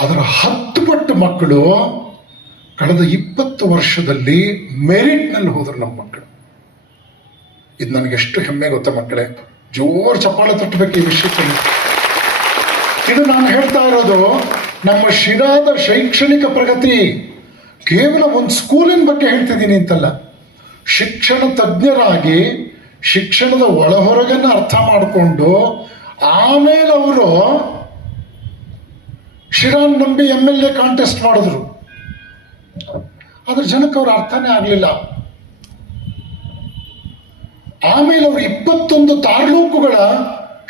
ಅದರ ಹತ್ತು ಪಟ್ಟು ಮಕ್ಕಳು ಕಳೆದ ಇಪ್ಪತ್ತು ವರ್ಷದಲ್ಲಿ ಮೆರಿಟ್ನಲ್ಲಿ ಹೋದರು ನಮ್ಮ ಮಕ್ಕಳು. ಇದು ನನಗೆ ಎಷ್ಟು ಹೆಮ್ಮೆ ಗೊತ್ತಾ ಮಕ್ಕಳೇ? ಜೋರು ಚಪ್ಪಾಳೆ ತಟ್ಟಬೇಕು ಈ ವಿಷಯದಲ್ಲಿ ಇದು ನಾನು ಹೇಳ್ತಾ ಇರೋದು, ನಮ್ಮ ಶಿರಾದ ಶೈಕ್ಷಣಿಕ ಪ್ರಗತಿ ಕೇವಲ ಒಂದು ಸ್ಕೂಲಿನ ಬಗ್ಗೆ ಹೇಳ್ತಿದ್ದೀನಿ ಅಂತಲ್ಲ. ಶಿಕ್ಷಣ ತಜ್ಞರಾಗಿ ಶಿಕ್ಷಣದ ಒಳಹೊರಗನ್ನು ಅರ್ಥ ಮಾಡಿಕೊಂಡು ಆಮೇಲೆ ಅವರು ಶಿರಾನ್ ನಂಬಿ ಎಂ ಎಲ್ ಎ ಕಾಂಟೆಸ್ಟ್ ಮಾಡಿದ್ರು. ಅದ್ರ ಜನಕ್ಕೆ ಅವ್ರ ಅರ್ಥನೇ ಆಗಲಿಲ್ಲ. ಆಮೇಲೆ ಅವರು ಇಪ್ಪತ್ತೊಂದು ತಾಲೂಕುಗಳ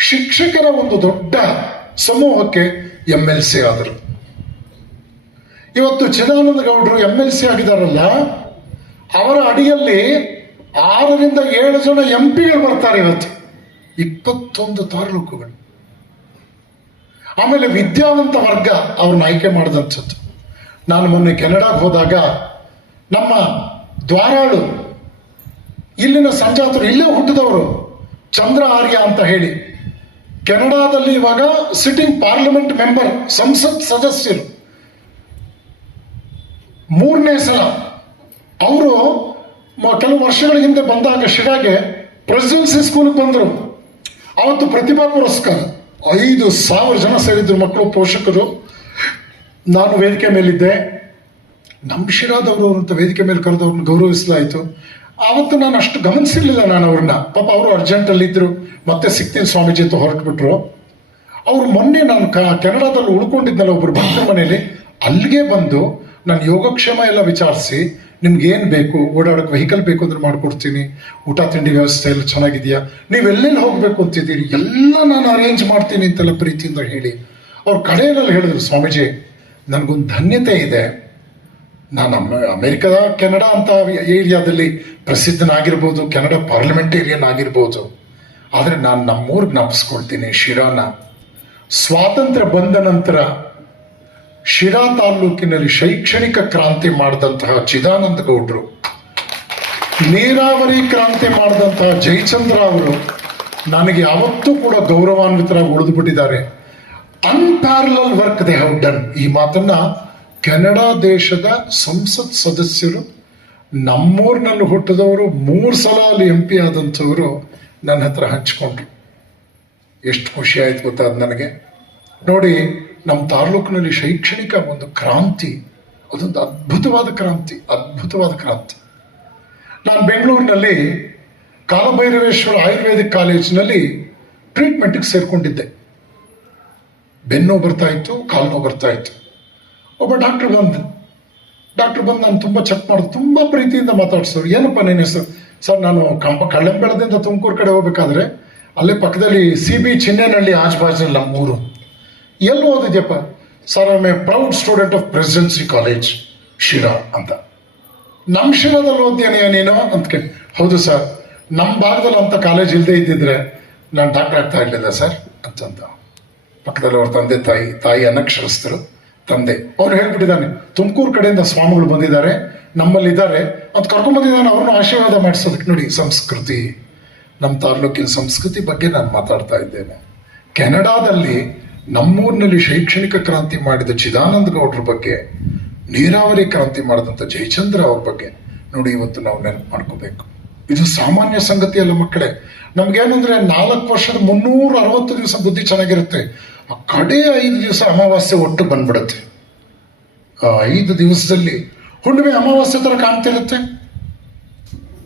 ಶಿಕ್ಷಕರ ಒಂದು ದೊಡ್ಡ ಸಮೂಹಕ್ಕೆ ಎಂ ಎಲ್ ಸಿ ಆದರು. ಇವತ್ತು ಚಿದಾನಂದ ಗೌಡರು ಎಂ ಎಲ್ ಸಿ ಆಗಿದಾರಲ್ಲ, ಅವರ ಅಡಿಯಲ್ಲಿ ಆರರಿಂದ ಏಳು ಜನ ಎಂ ಪಿಗಳು ಬರ್ತಾರೆ ಇವತ್ತು. ಇಪ್ಪತ್ತೊಂದು ತಾಲೂಕುಗಳು. ಆಮೇಲೆ ವಿದ್ಯಾವಂತ ವರ್ಗ ಅವ್ರನ್ನ ಆಯ್ಕೆ ಮಾಡಿದಂಥದ್ದು. ನಾನು ಮೊನ್ನೆ ಕೆನಡಾಗೆ ಹೋದಾಗ ನಮ್ಮ ದ್ವಾರಾಳು, ಇಲ್ಲಿನ ಸಂಜಾತರು, ಇಲ್ಲೇ ಹುಟ್ಟಿದವರು, ಚಂದ್ರ ಆರ್ಯ ಅಂತ ಹೇಳಿ, ಕೆನಡಾದಲ್ಲಿ ಇವಾಗ ಸಿಟ್ಟಿಂಗ್ ಪಾರ್ಲಿಮೆಂಟ್ ಮೆಂಬರ್ ಸಂಸತ್ ಸದಸ್ಯರು. ಮೂರನೇ ಸಲ ಅವರು ಕೆಲವು ವರ್ಷಗಳ ಹಿಂದೆ ಬಂದಾಗ ಶಿರಾಗೆ ಪ್ರೆಸಿಡೆನ್ಸಿ ಸ್ಕೂಲ್ಗೆ ಬಂದರು. ಅವತ್ತು ಪ್ರತಿಭಾ ಪುರಸ್ಕಾರ. ಐದು ಸಾವಿರ ಜನ ಸೇರಿದ್ರು ಮಕ್ಕಳು, ಪೋಷಕರು. ನಾನು ವೇದಿಕೆ ಮೇಲಿದ್ದೆ. ನಮ್ಮ ಶಿರಾದವರು ಅಂತ ವೇದಿಕೆ ಮೇಲೆ ಕರೆದವ್ರನ್ನ ಗೌರವಿಸಲಾಯಿತು. ಆವತ್ತು ನಾನು ಅಷ್ಟು ಗಮನಿಸಿರಲಿಲ್ಲ ನಾನು ಅವ್ರನ್ನ. ಪಾಪ ಅವರು ಅರ್ಜೆಂಟಲ್ಲಿ ಇದ್ರು. ಮತ್ತೆ ಸಿಗ್ತೀನಿ ಸ್ವಾಮೀಜಿ ಅಂತ ಹೊರಟುಬಿಟ್ರು. ಅವ್ರು ಮೊನ್ನೆ ನಾನು ಕ, ಕೆನಡಾದಲ್ಲಿ ಉಳ್ಕೊಂಡಿದ್ದಲ್ಲ ಒಬ್ರು ಭಕ್ತರ ಮನೇಲಿ ಅಲ್ಲಿಗೆ ಬಂದು ನಾನು ಯೋಗಕ್ಷೇಮ ಎಲ್ಲ ವಿಚಾರಿಸಿ ನಿಮ್ಗೆ ಏನು ಬೇಕು? ಓಡಾಡೋಕೆ ವೆಹಿಕಲ್ ಬೇಕು ಅಂದ್ರೆ ಮಾಡ್ಕೊಡ್ತೀನಿ. ಊಟ, ತಿಂಡಿ ವ್ಯವಸ್ಥೆ ಎಲ್ಲ ಚೆನ್ನಾಗಿದೆಯಾ? ನೀವು ಎಲ್ಲೆಲ್ಲಿ ಹೋಗಬೇಕು ಅಂತಿದ್ದೀರಿ? ಎಲ್ಲ ನಾನು ಅರೇಂಜ್ ಮಾಡ್ತೀನಿ ಅಂತೆಲ್ಲ ಪ್ರೀತಿಯಿಂದ ಹೇಳಿ. ಅವ್ರ ಕಡೆಯಲ್ಲಿ ಹೇಳಿದ್ರು, ಸ್ವಾಮೀಜಿ, ನನಗೊಂದು ಧನ್ಯತೆ ಇದೆ. ನಾನು ಅಮ, ಅಮೆರಿಕದ ಕೆನಡಾ ಅಂತ ಏರಿಯಾದಲ್ಲಿ ಪ್ರಸಿದ್ಧನಾಗಿರ್ಬೋದು, ಕೆನಡಾ ಪಾರ್ಲಿಮೆಂಟೇರಿಯನ್ ಆಗಿರ್ಬೋದು. ಆದರೆ ನಾನು ನಮ್ಮೂರಿಗೆ ಜ್ಞಾಪಿಸ್ಕೊಳ್ತೀನಿ ಶಿರಾನ. ಸ್ವಾತಂತ್ರ್ಯ ಬಂದ ನಂತರ ಶಿರಾ ತಾಲ್ಲೂಕಿನಲ್ಲಿ ಶೈಕ್ಷಣಿಕ ಕ್ರಾಂತಿ ಮಾಡಿದಂತಹ ಚಿದಾನಂದ ಗೌಡ್ರು, ನೀರಾವರಿ ಕ್ರಾಂತಿ ಮಾಡಿದಂತಹ ಜಯಚಂದ್ರ ಅವರು ನನಗೆ ಯಾವತ್ತೂ ಕೂಡ ಗೌರವಾನ್ವಿತರಾಗಿ ಉಳಿದು ಬಿಟ್ಟಿದ್ದಾರೆ unparallel work they have done ಈ ಮಾತನ್ನ ಕೆನಡಾ ದೇಶದ ಸಂಸತ್ ಸದಸ್ಯರು, ನಮ್ಮೂರಿನಲ್ಲಿ ಹುಟ್ಟಿದವರು, ಮೂರು ಸಲ ಅಲ್ಲಿ ಎಂ ಪಿ ಆದಂಥವರು ನನ್ನ ಹತ್ರ ಹಂಚ್ಕೊಂಡ್ರು. ಎಷ್ಟು ಖುಷಿ ಆಯ್ತು ಗೊತ್ತಾದ ನನಗೆ. ನೋಡಿ ನಮ್ಮ ತಾಲೂಕಿನಲ್ಲಿ ಶೈಕ್ಷಣಿಕ ಒಂದು ಕ್ರಾಂತಿ, ಅದೊಂದು ಅದ್ಭುತವಾದ ಕ್ರಾಂತಿ ಅದ್ಭುತವಾದ ಕ್ರಾಂತಿ. ನಾನು ಬೆಂಗಳೂರಿನಲ್ಲಿ ಕಾಲಭೈರವೇಶ್ವರ ಆಯುರ್ವೇದಿಕ್ ಕಾಲೇಜಿನಲ್ಲಿ ಟ್ರೀಟ್ಮೆಂಟಿಗೆ ಸೇರಿಕೊಂಡಿದ್ದೆ. ಬೆನ್ನು ಬರ್ತಾ ಇತ್ತು ಕಾಲು ಬರ್ತಾ ಇತ್ತು. ಒಬ್ಬ ಡಾಕ್ಟರ್ ಬಂದ. ಡಾಕ್ಟರ್ ಬಂದು ನಾನು ತುಂಬ ಚೆಕ್ ಮಾಡಿದ್ರು ತುಂಬ ಪ್ರೀತಿಯಿಂದ ಮಾತಾಡ್ಸೋರು. ಏನಪ್ಪ ನಿನ್ನ ಹೆಸರು? ಸರ್, ನಾನು ಕಂಪ ಕಳ್ಳಂಬೆಳದಿಂದ ತುಮಕೂರು ಕಡೆ ಹೋಗ್ಬೇಕಾದ್ರೆ, ಅಲ್ಲೇ ಪಕ್ಕದಲ್ಲಿ ಸಿ ಬಿ ಚಿನ್ನೇನಹಳ್ಳಿ ಆಜುಬಾಜಲ್ಲಿ ನಮ್ಮೂರು ಎಲ್ಲಿ ಓದಿದ್ಯಪ್ಪ? Sir I'm a proud student of Presidency College Sira ಅಂತ. ನಮ್ಮ ಶಿರಾದಲ್ಲಿ ಓದ್ಯಾನೆಯ ನೀನು? ಅಂತ ಕೇಳಿ. ಹೌದು ಸರ್. ನಮ್ಮ ಭಾಗದಲ್ಲಿ ಅಂತ ಕಾಲೇಜ್ ಇಲ್ಲದೆ ಇದ್ದಿದ್ರೆ ನಾನು ಡಾಕ್ಟರ್ ಆಗ್ತಾ ಇರಲಿಲ್ಲ ಸರ್ ಅಂತಂತ ಪಕ್ಕದಲ್ಲಿ ಅವ್ರ ತಂದೆ ತಾಯಿ ತಾಯಿ ಅನಕ್ಷರಸ್ಥರು, ತಂದೆ. ಅವ್ರು ಹೇಳ್ಬಿಟ್ಟಿದ್ದಾನೆ, ತುಮಕೂರು ಕಡೆಯಿಂದ ಸ್ವಾಮಿಗಳು ಬಂದಿದ್ದಾರೆ ನಮ್ಮಲ್ಲಿ ಇದ್ದಾರೆ ಅಂತ ಕರ್ಕೊಂಬಂದಿದ್ದಾನೆ ಅವ್ರನ್ನ ಆಶೀರ್ವಾದ ಮಾಡಿಸೋದಕ್ಕೆ. ನೋಡಿ, ಸಂಸ್ಕೃತಿ. ನಮ್ಮ ತಾಲೂಕಿನ ಸಂಸ್ಕೃತಿ ಬಗ್ಗೆ ನಾನು ಮಾತಾಡ್ತಾ ಇದ್ದೇನೆ. ಕೆನಡಾದಲ್ಲಿ ನಮ್ಮೂರಿನಲ್ಲಿ ಶೈಕ್ಷಣಿಕ ಕ್ರಾಂತಿ ಮಾಡಿದ ಚಿದಾನಂದ ಗೌಡ್ರ ಬಗ್ಗೆ, ನೀರಾವರಿ ಕ್ರಾಂತಿ ಮಾಡಿದಂಥ ಜಯಚಂದ್ರ ಅವ್ರ ಬಗ್ಗೆ ನೋಡಿ ಇವತ್ತು ನಾವು ನೆನಪು ಮಾಡ್ಕೋಬೇಕು. ಇದು ಸಾಮಾನ್ಯ ಸಂಗತಿ ಅಲ್ಲ ಮಕ್ಕಳೇ. ನಮ್ಗೇನಂದ್ರೆ ನಾಲ್ಕು ವರ್ಷದ ಮುನ್ನೂರ ಅರವತ್ತು ದಿವಸ ಬುದ್ಧಿ ಚೆನ್ನಾಗಿರುತ್ತೆ. ಆ ಕಡೆ ಐದು ದಿವಸ ಅಮಾವಾಸ್ಯೆ ಒಟ್ಟು ಬಂದ್ಬಿಡುತ್ತೆ. ಆ ಐದು ದಿವಸದಲ್ಲಿ ಹುಣ್ಣಿಮೆ ಅಮಾವಾಸ್ಯೆ ಥರ ಕಾಣ್ತಿರುತ್ತೆ.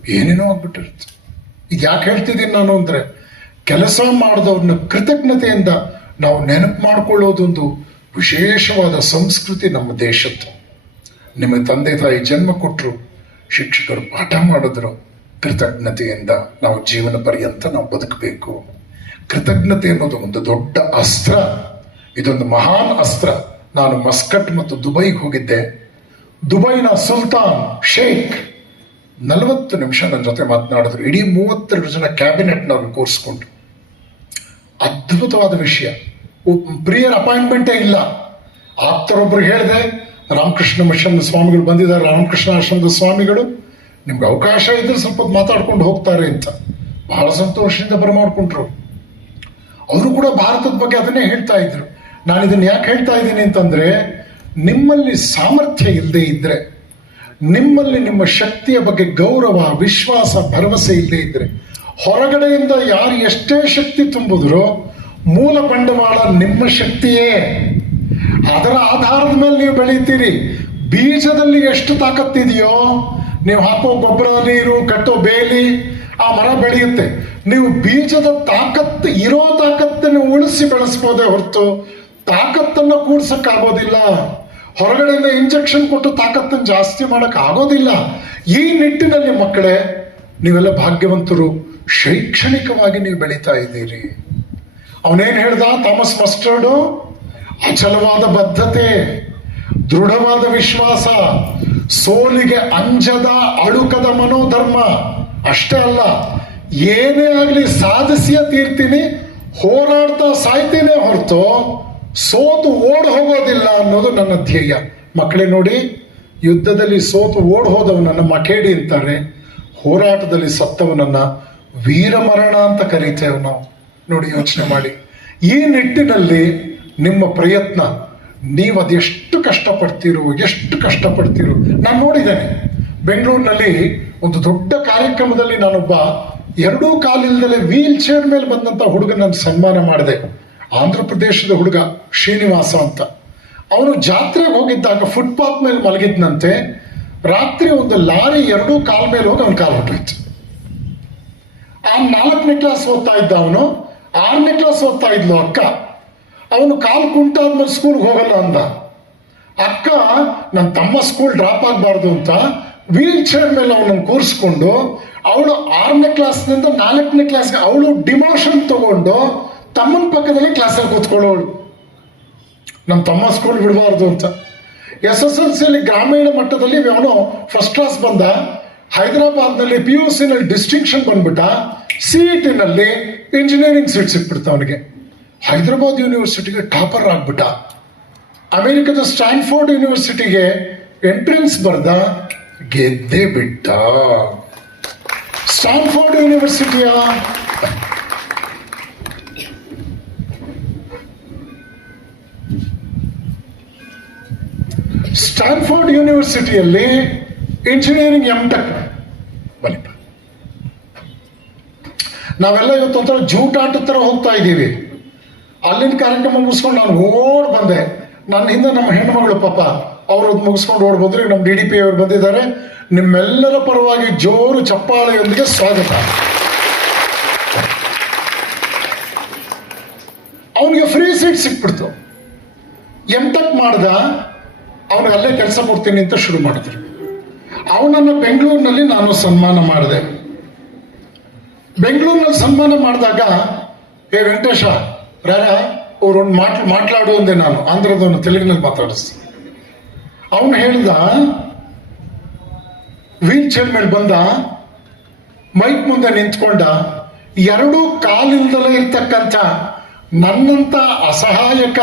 ಏನೇನೋ ಆಗ್ಬಿಟ್ಟಿರುತ್ತೆ. ಇದು ಯಾಕೆ ಹೇಳ್ತಿದ್ದೀನಿ ನಾನು ಅಂದರೆ, ಕೆಲಸ ಮಾಡಿದವ್ರನ್ನ ಕೃತಜ್ಞತೆಯಿಂದ ನಾವು ನೆನಪು ಮಾಡಿಕೊಳ್ಳೋದೊಂದು ವಿಶೇಷವಾದ ಸಂಸ್ಕೃತಿ ನಮ್ಮ ದೇಶದ್ದು. ನಿಮ್ಮ ತಂದೆ ತಾಯಿ ಜನ್ಮ ಕೊಟ್ಟರು ಶಿಕ್ಷಕರು ಪಾಠ ಮಾಡಿದ್ರು. ಕೃತಜ್ಞತೆಯಿಂದ ನಾವು ಜೀವನ ಪರ್ಯಂತ ನಾವು ಬದುಕಬೇಕು. ಕೃತಜ್ಞತೆ ಅನ್ನೋದು ಒಂದು ದೊಡ್ಡ ಅಸ್ತ್ರ. ಇದೊಂದು ಮಹಾನ್ ಅಸ್ತ್ರ. ನಾನು ಮಸ್ಕಟ್ ಮತ್ತು ದುಬೈಗೆ ಹೋಗಿದ್ದೆ. ದುಬೈನ ಸುಲ್ತಾನ್ ಶೇಖ್ ನಲವತ್ತು ನಿಮಿಷ ನನ್ನ ಜೊತೆ ಮಾತನಾಡಿದ್ರು. ಇಡೀ ಮೂವತ್ತೆರಡು ಜನ ಕ್ಯಾಬಿನೆಟ್ನವ್ರು ಕೂರಿಸ್ಕೊಂಡು ಅದ್ಭುತವಾದ ವಿಷಯ. ಪ್ರಿಯರ್ ಅಪಾಯಿಂಟ್ಮೆಂಟೇ ಇಲ್ಲ. ಆಪ್ತರೊಬ್ಬರು ಹೇಳಿದೆ, ರಾಮಕೃಷ್ಣ ಮಿಷನ್ ಸ್ವಾಮಿಗಳು ಬಂದಿದ್ದಾರೆ, ರಾಮಕೃಷ್ಣ ಆಶ್ರಮದ ಸ್ವಾಮಿಗಳು, ನಿಮ್ಗೆ ಅವಕಾಶ ಇದ್ರೆ ಸ್ವಲ್ಪ ಮಾತಾಡ್ಕೊಂಡು ಹೋಗ್ತಾರೆ ಅಂತ. ಬಹಳ ಸಂತೋಷದಿಂದ ಬರಮಾಡ್ಕೊಂಡ್ರು. ಅವರು ಕೂಡ ಭಾರತದ ಬಗ್ಗೆ ಅದನ್ನೇ ಹೇಳ್ತಾ ಇದ್ರು. ನಾನು ಇದನ್ನ ಯಾಕೆ ಹೇಳ್ತಾ ಇದ್ದೀನಿ ಅಂತಂದ್ರೆ, ನಿಮ್ಮಲ್ಲಿ ಸಾಮರ್ಥ್ಯ ಇಲ್ಲದೆ ಇದ್ರೆ, ನಿಮ್ಮಲ್ಲಿ ನಿಮ್ಮ ಶಕ್ತಿಯ ಬಗ್ಗೆ ಗೌರವ, ವಿಶ್ವಾಸ, ಭರವಸೆ ಇಲ್ಲದೆ ಇದ್ರೆ ಹೊರಗಡೆಯಿಂದ ಯಾರು ಎಷ್ಟೇ ಶಕ್ತಿ ತುಂಬಿದ್ರು ಮೂಲ ಬಂಡವಾಳ ನಿಮ್ಮ ಶಕ್ತಿಯೇ. ಅದರ ಆಧಾರದ ಮೇಲೆ ನೀವು ಬೆಳೀತೀರಿ. ಬೀಜದಲ್ಲಿ ಎಷ್ಟು ತಾಕತ್ತಿದೆಯೋ ನೀವು ಹಾಕೋ ಗೊಬ್ಬರ, ನೀರು, ಕಟ್ಟೋ ಬೇಲಿ, ಆ ಮರ ಬೆಳೆಯುತ್ತೆ. ನೀವು ಬೀಜದ ತಾಕತ್ತು, ಇರೋ ತಾಕತ್ತನ್ನು ಉಳಿಸಿ ಬೆಳೆಸ್ಬೋದೇ ಹೊರತು ತಾಕತ್ತನ್ನು ಕೂಡ್ಸಕ್ಕಾಗೋದಿಲ್ಲ ಹೊರಗಡೆಯಿಂದ ಇಂಜೆಕ್ಷನ್ ಕೊಟ್ಟು ತಾಕತ್ತನ್ನು ಜಾಸ್ತಿ ಮಾಡೋಕ್ಕಾಗೋದಿಲ್ಲ. ಈ ನಿಟ್ಟಿನಲ್ಲಿ ಮಕ್ಕಳೇ, ನೀವೆಲ್ಲ ಭಾಗ್ಯವಂತರು. ಶೈಕ್ಷಣಿಕವಾಗಿ ನೀವು ಬೆಳೀತಾ ಇದ್ದೀರಿ. ಅವನೇನ್ ಹೇಳ್ದ? ಥಾಮಸ್ ಮಸ್ಟರ್ಡು, ಅಚಲವಾದ ಬದ್ಧತೆ, ದೃಢವಾದ ವಿಶ್ವಾಸ, ಸೋಲಿಗೆ ಅಂಜದ ಅಳುಕದ ಮನೋಧರ್ಮ. ಅಷ್ಟೇ ಅಲ್ಲ, ಏನೇ ಆಗಲಿ ಸಾಧಿಸಿಯ ತೀರ್ತೀನಿ, ಹೋರಾಡ್ತಾ ಸಾಯ್ತೇನೆ ಹೊರತು, ಸೋತು ಓಡ್ ಹೋಗೋದಿಲ್ಲ ಅನ್ನೋದು ನನ್ನ ಧ್ಯೇಯ. ಮಕ್ಕಳೇ ನೋಡಿ, ಯುದ್ಧದಲ್ಲಿ ಸೋತು ಓಡ್ ಹೋದವನನ್ನ ಮಕೇಡಿ ಅಂತಾರೆ, ಹೋರಾಟದಲ್ಲಿ ಸತ್ತವನನ್ನ ವೀರಮರಣ ಅಂತ ಕರೀತೇವೆ ನಾವು. ನೋಡಿ ಯೋಚನೆ ಮಾಡಿ. ಈ ನಿಟ್ಟಿನಲ್ಲಿ ನಿಮ್ಮ ಪ್ರಯತ್ನ, ನೀವು ಅದೆಷ್ಟು ಕಷ್ಟಪಡ್ತೀರೋ, ಎಷ್ಟು ಕಷ್ಟಪಡ್ತೀರೋ, ನಾನು ನೋಡಿದ್ದೇನೆ. ಬೆಂಗಳೂರಿನಲ್ಲಿ ಒಂದು ದೊಡ್ಡ ಕಾರ್ಯಕ್ರಮದಲ್ಲಿ ನಾನೊಬ್ಬ ಎರಡೂ ಕಾಲಿಲ್ದಲೆ ವೀಲ್ ಚೇರ್ ಮೇಲೆ ಬಂದಂತ ಹುಡುಗನನ್ನು ಸನ್ಮಾನ ಮಾಡಿದೆ. ಆಂಧ್ರ ಪ್ರದೇಶದ ಹುಡುಗ ಶ್ರೀನಿವಾಸ ಅಂತ. ಅವನು ಜಾತ್ರೆಗೆ ಹೋಗಿದ್ದಾಗ ಫುಟ್ಪಾತ್ ಮೇಲೆ ಮಲಗಿದ್ನಂತೆ. ರಾತ್ರಿ ಒಂದು ಲಾರಿ ಎರಡೂ ಕಾಲ್ ಮೇಲೆ ಹೋಗಿ ಅವನ ಕಾಲು ಹೊಟ್ಟೋಯ್ತು ಆ ನಾಲ್ಕನೇ ಕ್ಲಾಸ್ ಓದ್ತಾ ಇದ್ದ ಅವನು ಆರನೇ ಕ್ಲಾಸ್ ಓದ್ತಾ ಇದ್ಲು ಅಕ್ಕ. ಅವನು ಕಾಲು ಕುಂಟ ಕುಂಟಾದ್ಮೇಲೆ ಸ್ಕೂಲ್ಗೆ ಹೋಗಲ್ಲ ಅಂದ. ಅಕ್ಕ ನನ್ನ ತಮ್ಮ ಸ್ಕೂಲ್ ಡ್ರಾಪ್ ಆಗಬಾರ್ದು ಅಂತ ವೀಲ್ ಚೇರ್ ಮೇಲೆ ಅವನನ್ನು ಕೂರಿಸ್ಕೊಂಡು, ಅವಳು ಆರನೇ ಕ್ಲಾಸ್ನಿಂದ ನಾಲ್ಕನೇ ಕ್ಲಾಸ್ಗೆ ಅವಳು ಡಿಮೋಷನ್ ತಗೊಂಡು ತಮ್ಮನ ಪಕ್ಕದಲ್ಲಿ ಕ್ಲಾಸಲ್ಲಿ ಕೂತ್ಕೊಳ್ಳೋಳು. ನಮ್ಮ ತಮ್ಮ ಸ್ಕೂಲ್ ಬಿಡಬಾರ್ದು ಅಂತ. ಎಸ್ ಎಸ್ ಎಲ್ ಸಿಯಲ್ಲಿ ಗ್ರಾಮೀಣ ಮಟ್ಟದಲ್ಲಿ ಅವನು ಫಸ್ಟ್ ಕ್ಲಾಸ್ ಬಂದ. ಹೈದರಾಬಾದ್ನಲ್ಲಿ ಪಿ ಯು ಸಿನಲ್ಲಿ ಡಿಸ್ಟಿಂಕ್ಷನ್ ಬಂದ್ಬಿಟ್ಟ ಸಿ ಇ ಟಿನಲ್ಲಿ ಇಂಜಿನಿಯರಿಂಗ್ ಸೀಟ್ ಸಿಕ್ಬಿಡ್ತು ಅವನಿಗೆ. ಹೈದರಾಬಾದ್ ಯೂನಿವರ್ಸಿಟಿಗೆ ಟಾಪರ್ ಆಗ್ಬಿಟ್ಟ. ಅಮೆರಿಕದ ಸ್ಟ್ಯಾನ್ಫೋರ್ಡ್ ಯೂನಿವರ್ಸಿಟಿಗೆ ಎಂಟ್ರೆನ್ಸ್ ಬರ್ದ ಗೆದ್ದೇ ಬಿಟ್ಟ. ಸ್ಟ್ಯಾನ್ಫೋರ್ಡ್ ಯೂನಿವರ್ಸಿಟಿಯ ಸ್ಟ್ಯಾನ್ಫೋರ್ಡ್ ಯೂನಿವರ್ಸಿಟಿಯಲ್ಲಿ ಇಂಜಿನಿಯರಿಂಗ್ ಎಂ ಟೆಕ್ ಬಲಿಪ ನಾವೆಲ್ಲ ಇವತ್ತು ಒಂಥರ ಜೂಟಾಟದ ಥರ ಹೋಗ್ತಾ ಇದ್ದೀವಿ. ಅಲ್ಲಿನ ಕಾರ್ಯಕ್ರಮ ಮುಗಿಸ್ಕೊಂಡು ನಾನು ಓಡ್ ಬಂದೆ. ನನ್ನ ಹಿಂದೆ ನಮ್ಮ ಹೆಣ್ಮಗಳು ಪಾಪ ಅವರು ಮುಗಿಸ್ಕೊಂಡು ಓಡ್ ಬಂದ್ರೆ ನಮ್ಮ ಡಿ ಡಿ ಪಿ ಅವರು ಬಂದಿದ್ದಾರೆ. ನಿಮ್ಮೆಲ್ಲರ ಪರವಾಗಿ ಜೋರು ಚಪ್ಪಾಳೆಯೊಂದಿಗೆ ಸ್ವಾಗತ. ಅವನಿಗೆ ಫ್ರೀ ಸೀಟ್ ಸಿಕ್ಬಿಡ್ತು. ಎಂ ಟೆಕ್ ಮಾಡ್ದ, ಅವನಿಗೆ ಅಲ್ಲೇ ಕೆಲಸ ಕೊಡ್ತೀನಿ ಅಂತ ಶುರು ಮಾಡಿದ್ರು. ಅವನನ್ನು ಬೆಂಗಳೂರಿನಲ್ಲಿ ನಾನು ಸನ್ಮಾನ ಮಾಡಿದೆ. ಬೆಂಗಳೂರಿನಲ್ಲಿ ಸನ್ಮಾನ ಮಾಡಿದಾಗ ಏ ವೆಂಕಟೇಶ ರಾರ ಅವ್ರು ಒಂದು ಮಾಟ್ ಮಾట్లాಡು ಅಂದೆ ನಾನು ಆಂಧ್ರದವನು ತೆಲುಗಿನಲ್ಲಿ ಮಾತಾಡಿಸ್ತೀನಿ. ಅವನು ಹೇಳಿದ, ವೀಲ್ ಚೇರ್ ಮೇಲೆ ಬಂದ, ಮೈಕ್ ಮುಂದೆ ನಿಂತ್ಕೊಂಡ, ಎರಡೂ ಕಾಲಿಲ್ದಲೇ ಇರ್ತಕ್ಕಂಥ ನನ್ನಂತ ಅಸಹಾಯಕ,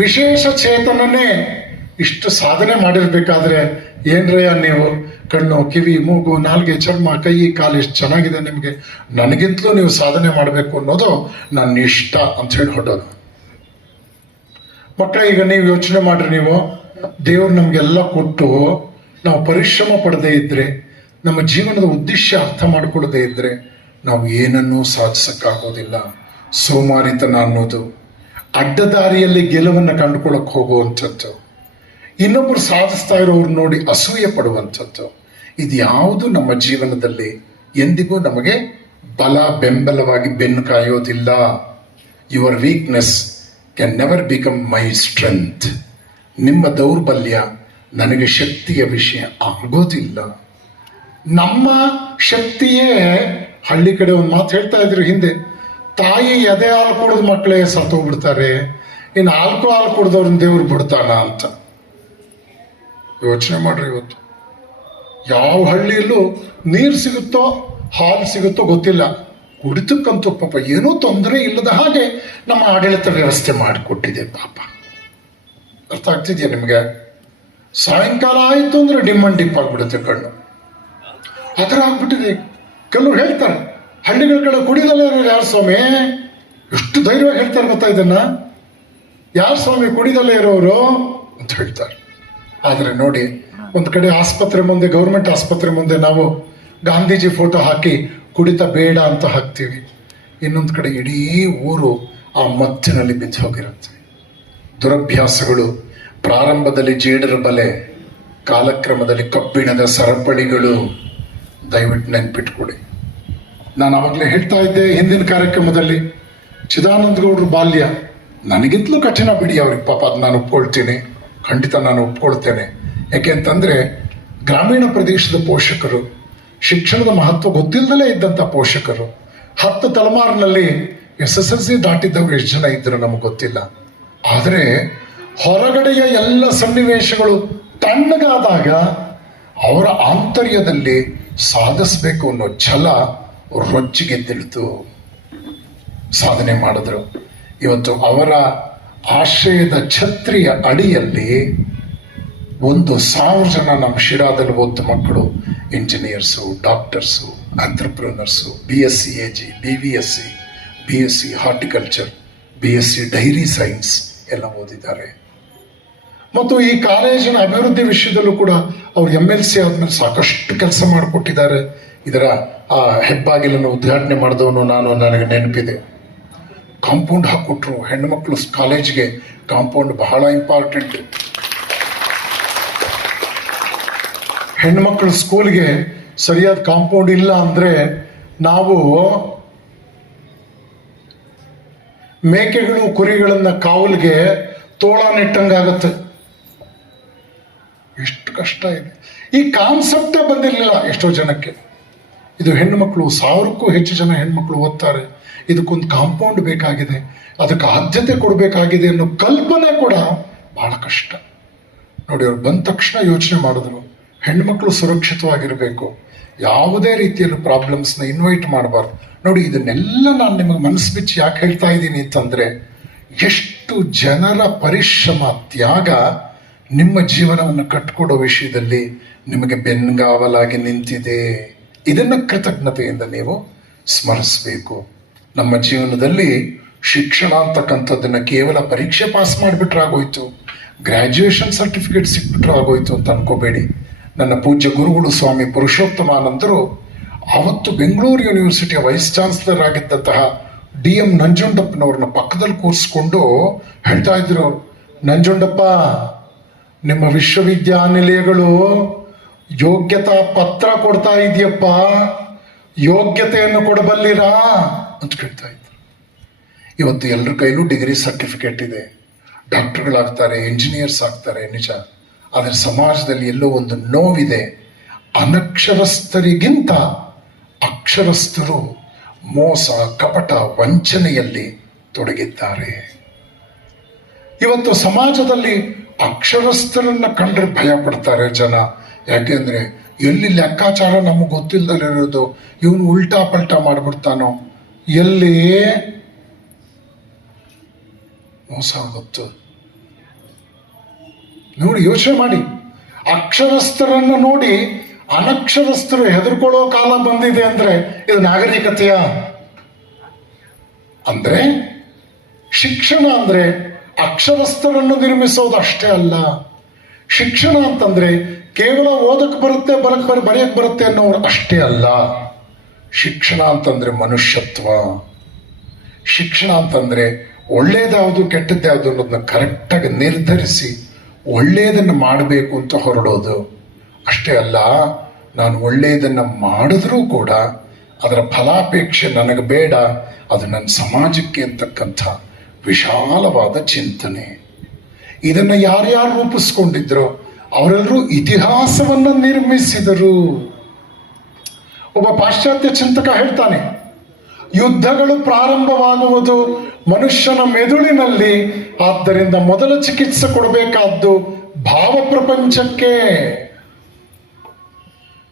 ವಿಶೇಷ ಚೇತನನೇ ಇಷ್ಟು ಸಾಧನೆ ಮಾಡಿರ್ಬೇಕಾದ್ರೆ ಏನ್ರಯ್ಯ ನೀವು? ಕಣ್ಣು, ಕಿವಿ, ಮೂಗು, ನಾಲ್ಗೆ, ಚರ್ಮ, ಕೈ, ಕಾಲು ಎಷ್ಟು ಚೆನ್ನಾಗಿದೆ ನಿಮಗೆ. ನನಗಿಂತಲೂ ನೀವು ಸಾಧನೆ ಮಾಡಬೇಕು ಅನ್ನೋದು ನನ್ನ ಇಷ್ಟ ಅಂತ ಹೇಳಿ ಹೊಡೋದು ಮಕ್ಕಳ, ಈಗ ನೀವು ಯೋಚನೆ ಮಾಡ್ರಿ ನೀವು. ದೇವ್ರು ನಮಗೆಲ್ಲ ಕೊಟ್ಟು ನಾವು ಪರಿಶ್ರಮ ಪಡದೇ ಇದ್ರೆ, ನಮ್ಮ ಜೀವನದ ಉದ್ದೇಶ ಅರ್ಥ ಮಾಡಿಕೊಡದೇ ಇದ್ರೆ, ನಾವು ಏನನ್ನೂ ಸಾಧಿಸಕ್ಕಾಗೋದಿಲ್ಲ. ಸೋಮಾರಿತನ ಅನ್ನೋದು. ಅಡ್ಡದಾರಿಯಲ್ಲಿ ಗೆಲುವನ್ನು ಕಂಡುಕೊಳ್ಳಕ್ಕೆ ಹೋಗುವಂಥದ್ದು. ಇನ್ನೊಬ್ಬರು ಸಾಧಿಸ್ತಾ ಇರೋರು ನೋಡಿ ಅಸೂಯೆ ಪಡುವಂಥದ್ದು. ಇದು ಯಾವುದು ನಮ್ಮ ಜೀವನದಲ್ಲಿ ಎಂದಿಗೂ ನಮಗೆ ಬಲ ಬೆಂಬಲವಾಗಿ ಬೆನ್ನು ಕಾಯೋದಿಲ್ಲ. Your weakness can never become my strength ನಿಮ್ಮ ದೌರ್ಬಲ್ಯ ನನಗೆ ಶಕ್ತಿಯ ವಿಷಯ ಆಗೋದಿಲ್ಲ. ನಮ್ಮ ಶಕ್ತಿಯೇ ಹಳ್ಳಿ ಕಡೆ ಒಂದು ಮಾತು ಹೇಳ್ತಾ ಇದ್ರು ಹಿಂದೆ, ತಾಯಿ ಎದೆ ಹಾಲು ಕುಡಿದ ಮಕ್ಕಳೇ ಸತ್ತೋಗ್ಬಿಡ್ತಾರೆ. ಇನ್ನು ಆಲ್ಕೋ ಹಾಲು ಕುಡ್ದವ್ರನ್ನ ದೇವ್ರು ಬಿಡ್ತಾನ? ಅಂತ. ಯೋಚನೆ ಮಾಡ್ರಿ ಇವತ್ತು. ಯಾವ ಹಳ್ಳಿಯಲ್ಲೂ ನೀರು ಸಿಗುತ್ತೋ, ಹಾಲು ಸಿಗುತ್ತೋ ಗೊತ್ತಿಲ್ಲ. ಕುಡಿತಕ್ಕಂತೂ ಪಾಪ ಏನೂ ತೊಂದರೆ ಇಲ್ಲದ ಹಾಗೆ ನಮ್ಮ ಆಡಳಿತ ವ್ಯವಸ್ಥೆ ಮಾಡಿಕೊಟ್ಟಿದೆ ಪಾಪ. ಅರ್ಥ ಆಗ್ತಿದೆಯಾ ನಿಮಗೆ? ಸಾಯಂಕಾಲ ಆಯಿತು ಅಂದ್ರೆ ಡಿಮ್ಮನ್ ಡಿಪ್ ಆಗ್ಬಿಡುತ್ತೆ ಕಣ್ಣು. ಆ ಥರ ಆಗ್ಬಿಟ್ಟಿದೆ. ಕೆಲವ್ರು ಹೇಳ್ತಾರೆ, ಹಳ್ಳಿಗಳ ಕಡೆ ಕುಡಿದಲ್ಲ ಯಾರು ಸ್ವಾಮಿ? ಎಷ್ಟು ಧೈರ್ಯವಾಗಿ ಹೇಳ್ತಾರೆ ಗೊತ್ತಾ ಇದನ್ನ? ಯಾರು ಸ್ವಾಮಿ ಕುಡಿದಲ್ಲೇ ಇರೋರು? ಅಂತ ಹೇಳ್ತಾರೆ. ಆದರೆ ನೋಡಿ, ಒಂದು ಕಡೆ ಆಸ್ಪತ್ರೆ ಮುಂದೆ, ಗೌರ್ಮೆಂಟ್ ಆಸ್ಪತ್ರೆ ಮುಂದೆ ನಾವು ಗಾಂಧೀಜಿ ಫೋಟೋ ಹಾಕಿ ಕುಡಿತ ಬೇಡ ಅಂತ ಹಾಕ್ತೀವಿ. ಇನ್ನೊಂದು ಕಡೆ ಇಡೀ ಊರು ಆ ಮತ್ತಿನಲ್ಲಿ ಬಿದ್ದು ಹೋಗಿರುತ್ತೆ. ದುರಭ್ಯಾಸಗಳು, ಪ್ರಾರಂಭದಲ್ಲಿ ಜೇಡರ ಬಲೆ, ಕಾಲಕ್ರಮದಲ್ಲಿ ಕಬ್ಬಿಣದ ಸರಪಳಿಗಳು, ದಯವಿಟ್ಟು ನೆನ್ಪಿಟ್ಕೊಡಿ. ನಾನು ಆವಾಗಲೇ ಹೇಳ್ತಾ ಇದ್ದೆ ಹಿಂದಿನ ಕಾರ್ಯಕ್ರಮದಲ್ಲಿ, ಚಿದಾನಂದ ಗೌಡ್ರ ಬಾಲ್ಯ, ನನಗಿಂತಲೂ ಕಠಿಣ ಬಿಡಿ ಅವ್ರಿಗೆ ಪಾಪ, ಅದು ನಾನು ಒಪ್ಕೊಳ್ತೀನಿ. ಖಂಡಿತ ನಾನು ಒಪ್ಕೊಳ್ತೇನೆ. ಯಾಕೆ ಅಂತಂದರೆ, ಗ್ರಾಮೀಣ ಪ್ರದೇಶದ ಪೋಷಕರು, ಶಿಕ್ಷಣದ ಮಹತ್ವ ಗೊತ್ತಿಲ್ಲದಲೇ ಇದ್ದಂಥ ಪೋಷಕರು, ಹತ್ತು ತಲೆಮಾರಿನಲ್ಲಿ ಎಸ್ ಎಸ್ ಎಲ್ ಸಿ ದಾಟಿದ್ದವರು ಎಷ್ಟು ಜನ ಇದ್ದರು ನಮಗೆ ಗೊತ್ತಿಲ್ಲ. ಆದರೆ, ಹೊರಗಡೆಯ ಎಲ್ಲ ಸನ್ನಿವೇಶಗಳು ತಣ್ಣಗಾದಾಗ ಅವರ ಆಂತರ್ಯದಲ್ಲಿ ಸಾಧಿಸಬೇಕು ಅನ್ನೋ ಛಲ ರೊಚ್ಚಿಗೆದ್ದಿಳಿತು ಸಾಧನೆ ಮಾಡಿದ್ರು. ಇವತ್ತು ಅವರ ಆಶ್ರಯದ ಛತ್ರಿಯ ಅಡಿಯಲ್ಲಿ ಒಂದು ಸಾವಿರ ಜನ ನಮ್ಮ ಶಿರಾದಲ್ಲಿ ಓದ ಮಕ್ಕಳು engineers doctors entrepreneurs B S C A G B V S C B S C horticulture B S C dairy science ಎಲ್ಲ ಓದಿದ್ದಾರೆ. ಮತ್ತು ಈ ಕಾಲೇಜಿನ ಅಭಿವೃದ್ಧಿ ವಿಷಯದಲ್ಲೂ ಕೂಡ ಅವ್ರು ಎಂ ಎಲ್ ಸಿ ಆದಮೇಲೆ ಸಾಕಷ್ಟು ಕೆಲಸ ಮಾಡಿಕೊಟ್ಟಿದ್ದಾರೆ. ಇದರ ಆ ಹೆಬ್ಬಾಗಿಲನ್ನು ಉದ್ಘಾಟನೆ ಮಾಡಿದವನು ನಾನು ನನಗೆ ನೆನಪಿದೆ. ಕಾಂಪೌಂಡ್ ಹಾಕ್ಕೊಟ್ರು. ಹೆಣ್ಮಕ್ಳು ಕಾಲೇಜ್ಗೆ ಕಾಂಪೌಂಡ್ ಬಹಳ ಇಂಪಾರ್ಟೆಂಟ್. ಹೆಣ್ಮಕ್ಳು ಸ್ಕೂಲ್ಗೆ ಸರಿಯಾದ ಕಾಂಪೌಂಡ್ ಇಲ್ಲ ಅಂದ್ರೆ ನಾವು ಮೇಕೆಗಳು, ಕುರಿಗಳನ್ನ ಕಾವಲಿಗೆ ತೋಳ ನೆಟ್ಟಂಗಾಗತ್ತೆ. ಎಷ್ಟು ಕಷ್ಟ ಇದೆ. ಈ ಕಾನ್ಸೆಪ್ಟೇ ಬಂದಿರಲಿಲ್ಲ ಎಷ್ಟೋ ಜನಕ್ಕೆ. ಇದು ಹೆಣ್ಣುಮಕ್ಕಳು ಸಾವಿರಕ್ಕೂ ಹೆಚ್ಚು ಜನ ಹೆಣ್ಮಕ್ಳು ಓದ್ತಾರೆ. ಇದಕ್ಕೊಂದು ಕಾಂಪೌಂಡ್ ಬೇಕಾಗಿದೆ. ಅದಕ್ಕೆ ಆದ್ಯತೆ ಕೊಡಬೇಕಾಗಿದೆ ಅನ್ನೋ ಕಲ್ಪನೆ ಕೂಡ ಬಹಳ ಕಷ್ಟ. ನೋಡಿ, ಅವ್ರು ಬಂದ ತಕ್ಷಣ ಯೋಚನೆ ಮಾಡಿದ್ರು ಹೆಣ್ಮಕ್ಳು ಸುರಕ್ಷಿತವಾಗಿರಬೇಕು. ಯಾವುದೇ ರೀತಿಯಲ್ಲಿ ಪ್ರಾಬ್ಲಮ್ಸ್ನ ಇನ್ವೈಟ್ ಮಾಡಬಾರ್ದು. ನೋಡಿ, ಇದನ್ನೆಲ್ಲ ನಾನು ನಿಮಗೆ ಮನಸ್ಸು ಬಿಚ್ಚಿ ಯಾಕೆ ಹೇಳ್ತಾ ಇದ್ದೀನಿ ಅಂತಂದರೆ, ಎಷ್ಟು ಜನರ ಪರಿಶ್ರಮ, ತ್ಯಾಗ ನಿಮ್ಮ ಜೀವನವನ್ನು ಕಟ್ಕೊಡೋ ವಿಷಯದಲ್ಲಿ ನಿಮಗೆ ಬೆನ್ಗಾವಲಾಗಿ ನಿಂತಿದೆ. ಇದನ್ನ ಕೃತಜ್ಞತೆಯಿಂದ ನೀವು ಸ್ಮರಿಸಬೇಕು. ನಮ್ಮ ಜೀವನದಲ್ಲಿ ಶಿಕ್ಷಣ ಅಂತಕ್ಕಂಥದ್ದನ್ನ ಕೇವಲ ಪರೀಕ್ಷೆ ಪಾಸ್ ಮಾಡಿಬಿಟ್ರೆ ಆಗೋಯ್ತು. ಗ್ರ್ಯಾಜುಯೇಷನ್ ಸರ್ಟಿಫಿಕೇಟ್ ಸಿಕ್ಬಿಟ್ರೆ ಆಗೋಯ್ತು ಅಂತ ಅನ್ಕೋಬೇಡಿ. ನನ್ನ ಪೂಜ್ಯ ಗುರುಗಳು ಸ್ವಾಮಿ ಪುರುಷೋತ್ತಮಾನಂದರು ಅವತ್ತು ಬೆಂಗಳೂರು ಯೂನಿವರ್ಸಿಟಿಯ ವೈಸ್ ಚಾನ್ಸಲರ್ ಆಗಿದ್ದಂತಹ ಡಿ ಎಂ ನಂಜುಂಡಪ್ಪನವ್ರನ್ನ ಪಕ್ಕದಲ್ಲಿ ಕೂರಿಸ್ಕೊಂಡು ಹೇಳ್ತಾ ಇದ್ರು, ನಂಜುಂಡಪ್ಪ, ನಿಮ್ಮ ವಿಶ್ವವಿದ್ಯಾನಿಲಯಗಳು ಯೋಗ್ಯತಾ ಪತ್ರ ಕೊಡ್ತಾ ಇದೆಯಪ್ಪ, ಯೋಗ್ಯತೆಯನ್ನು ಕೊಡಬಲ್ಲಿರಾ ಅಂತ ಕೇಳ್ತಾ ಇದ್ರು. ಇವತ್ತು ಎಲ್ಲರ ಕೈಲೂ ಡಿಗ್ರಿ ಸರ್ಟಿಫಿಕೇಟ್ ಇದೆ. ಡಾಕ್ಟರ್ಗಳಾಗ್ತಾರೆ, ಇಂಜಿನಿಯರ್ಸ್ ಆಗ್ತಾರೆ, ನಿಜ. ಆದರೆ ಸಮಾಜದಲ್ಲಿ ಎಲ್ಲೋ ಒಂದು ನೋವಿದೆ. ಅನಕ್ಷರಸ್ಥರಿಗಿಂತ ಅಕ್ಷರಸ್ಥರು ಮೋಸ, ಕಪಟ, ವಂಚನೆಯಲ್ಲಿ ತೊಡಗಿದ್ದಾರೆ. ಇವತ್ತು ಸಮಾಜದಲ್ಲಿ ಅಕ್ಷರಸ್ಥರನ್ನ ಕಂಡ್ರೆ ಭಯ ಪಡ್ತಾರೆ ಜನ. ಯಾಕೆಂದ್ರೆ ಎಲ್ಲಿ ಲೆಕ್ಕಾಚಾರ ನಮಗೆ ಗೊತ್ತಿಲ್ಲದಲ್ಲಿರೋದು ಇವನು ಉಲ್ಟಾ ಪಲ್ಟಾ ಮಾಡ್ಬಿಡ್ತಾನೋ, ಎಲ್ಲಿ ಮೋಸ ಗೊತ್ತು ನೋಡಿ, ಯೋಚನೆ ಮಾಡಿ. ಅಕ್ಷರಸ್ಥರನ್ನು ನೋಡಿ ಅನಕ್ಷರಸ್ಥರು ಹೆದರ್ಕೊಳ್ಳೋ ಕಾಲ ಬಂದಿದೆ ಅಂದ್ರೆ ಇದು ನಾಗರಿಕತೆಯ? ಅಂದ್ರೆ ಶಿಕ್ಷಣ ಅಂದ್ರೆ ಅಕ್ಷರಸ್ಥರನ್ನು ನಿರ್ಮಿಸೋದು ಅಷ್ಟೇ ಅಲ್ಲ. ಶಿಕ್ಷಣ ಅಂತಂದ್ರೆ ಕೇವಲ ಓದಕ್ಕೆ ಬರುತ್ತೆ ಬರಕ್ಕೆ ಬರ ಬರೆಯಕ್ಕೆ ಬರುತ್ತೆ ಅನ್ನೋರು ಅಷ್ಟೇ ಅಲ್ಲ. ಶಿಕ್ಷಣ ಅಂತಂದ್ರೆ ಮನುಷ್ಯತ್ವ. ಶಿಕ್ಷಣ ಅಂತಂದ್ರೆ ಒಳ್ಳೇದ್ಯಾವುದು ಕೆಟ್ಟದ್ಯಾವುದು ಅನ್ನೋದನ್ನ ಕರೆಕ್ಟಾಗಿ ನಿರ್ಧರಿಸಿ ಒಳ್ಳೆಯದನ್ನು ಮಾಡಬೇಕು ಅಂತ ಹೊರಡೋದು. ಅಷ್ಟೇ ಅಲ್ಲ, ನಾನು ಒಳ್ಳೆಯದನ್ನು ಮಾಡಿದ್ರೂ ಕೂಡ ಅದರ ಫಲಾಪೇಕ್ಷೆ ನನಗೆ ಬೇಡ, ಅದು ನನ್ನ ಸಮಾಜಕ್ಕೆ ಅಂತಕ್ಕಂಥ ವಿಶಾಲವಾದ ಚಿಂತನೆ. ಇದನ್ನು ಯಾರ್ಯಾರು ರೂಪಿಸ್ಕೊಂಡಿದ್ರೋ? ಅವರೆಲ್ಲರೂ ಇತಿಹಾಸವನ್ನು ನಿರ್ಮಿಸಿದರು. ಒಬ್ಬ ಪಾಶ್ಚಾತ್ಯ ಚಿಂತಕ ಹೇಳ್ತಾನೆ, ಯುದ್ಧಗಳು ಪ್ರಾರಂಭವಾಗುವುದು ಮನುಷ್ಯನ ಮೆದುಳಿನಲ್ಲಿ, ಆದ್ದರಿಂದ ಮೊದಲ ಚಿಕಿತ್ಸೆ ಕೊಡಬೇಕಾದ್ದು ಭಾವ ಪ್ರಪಂಚಕ್ಕೆ.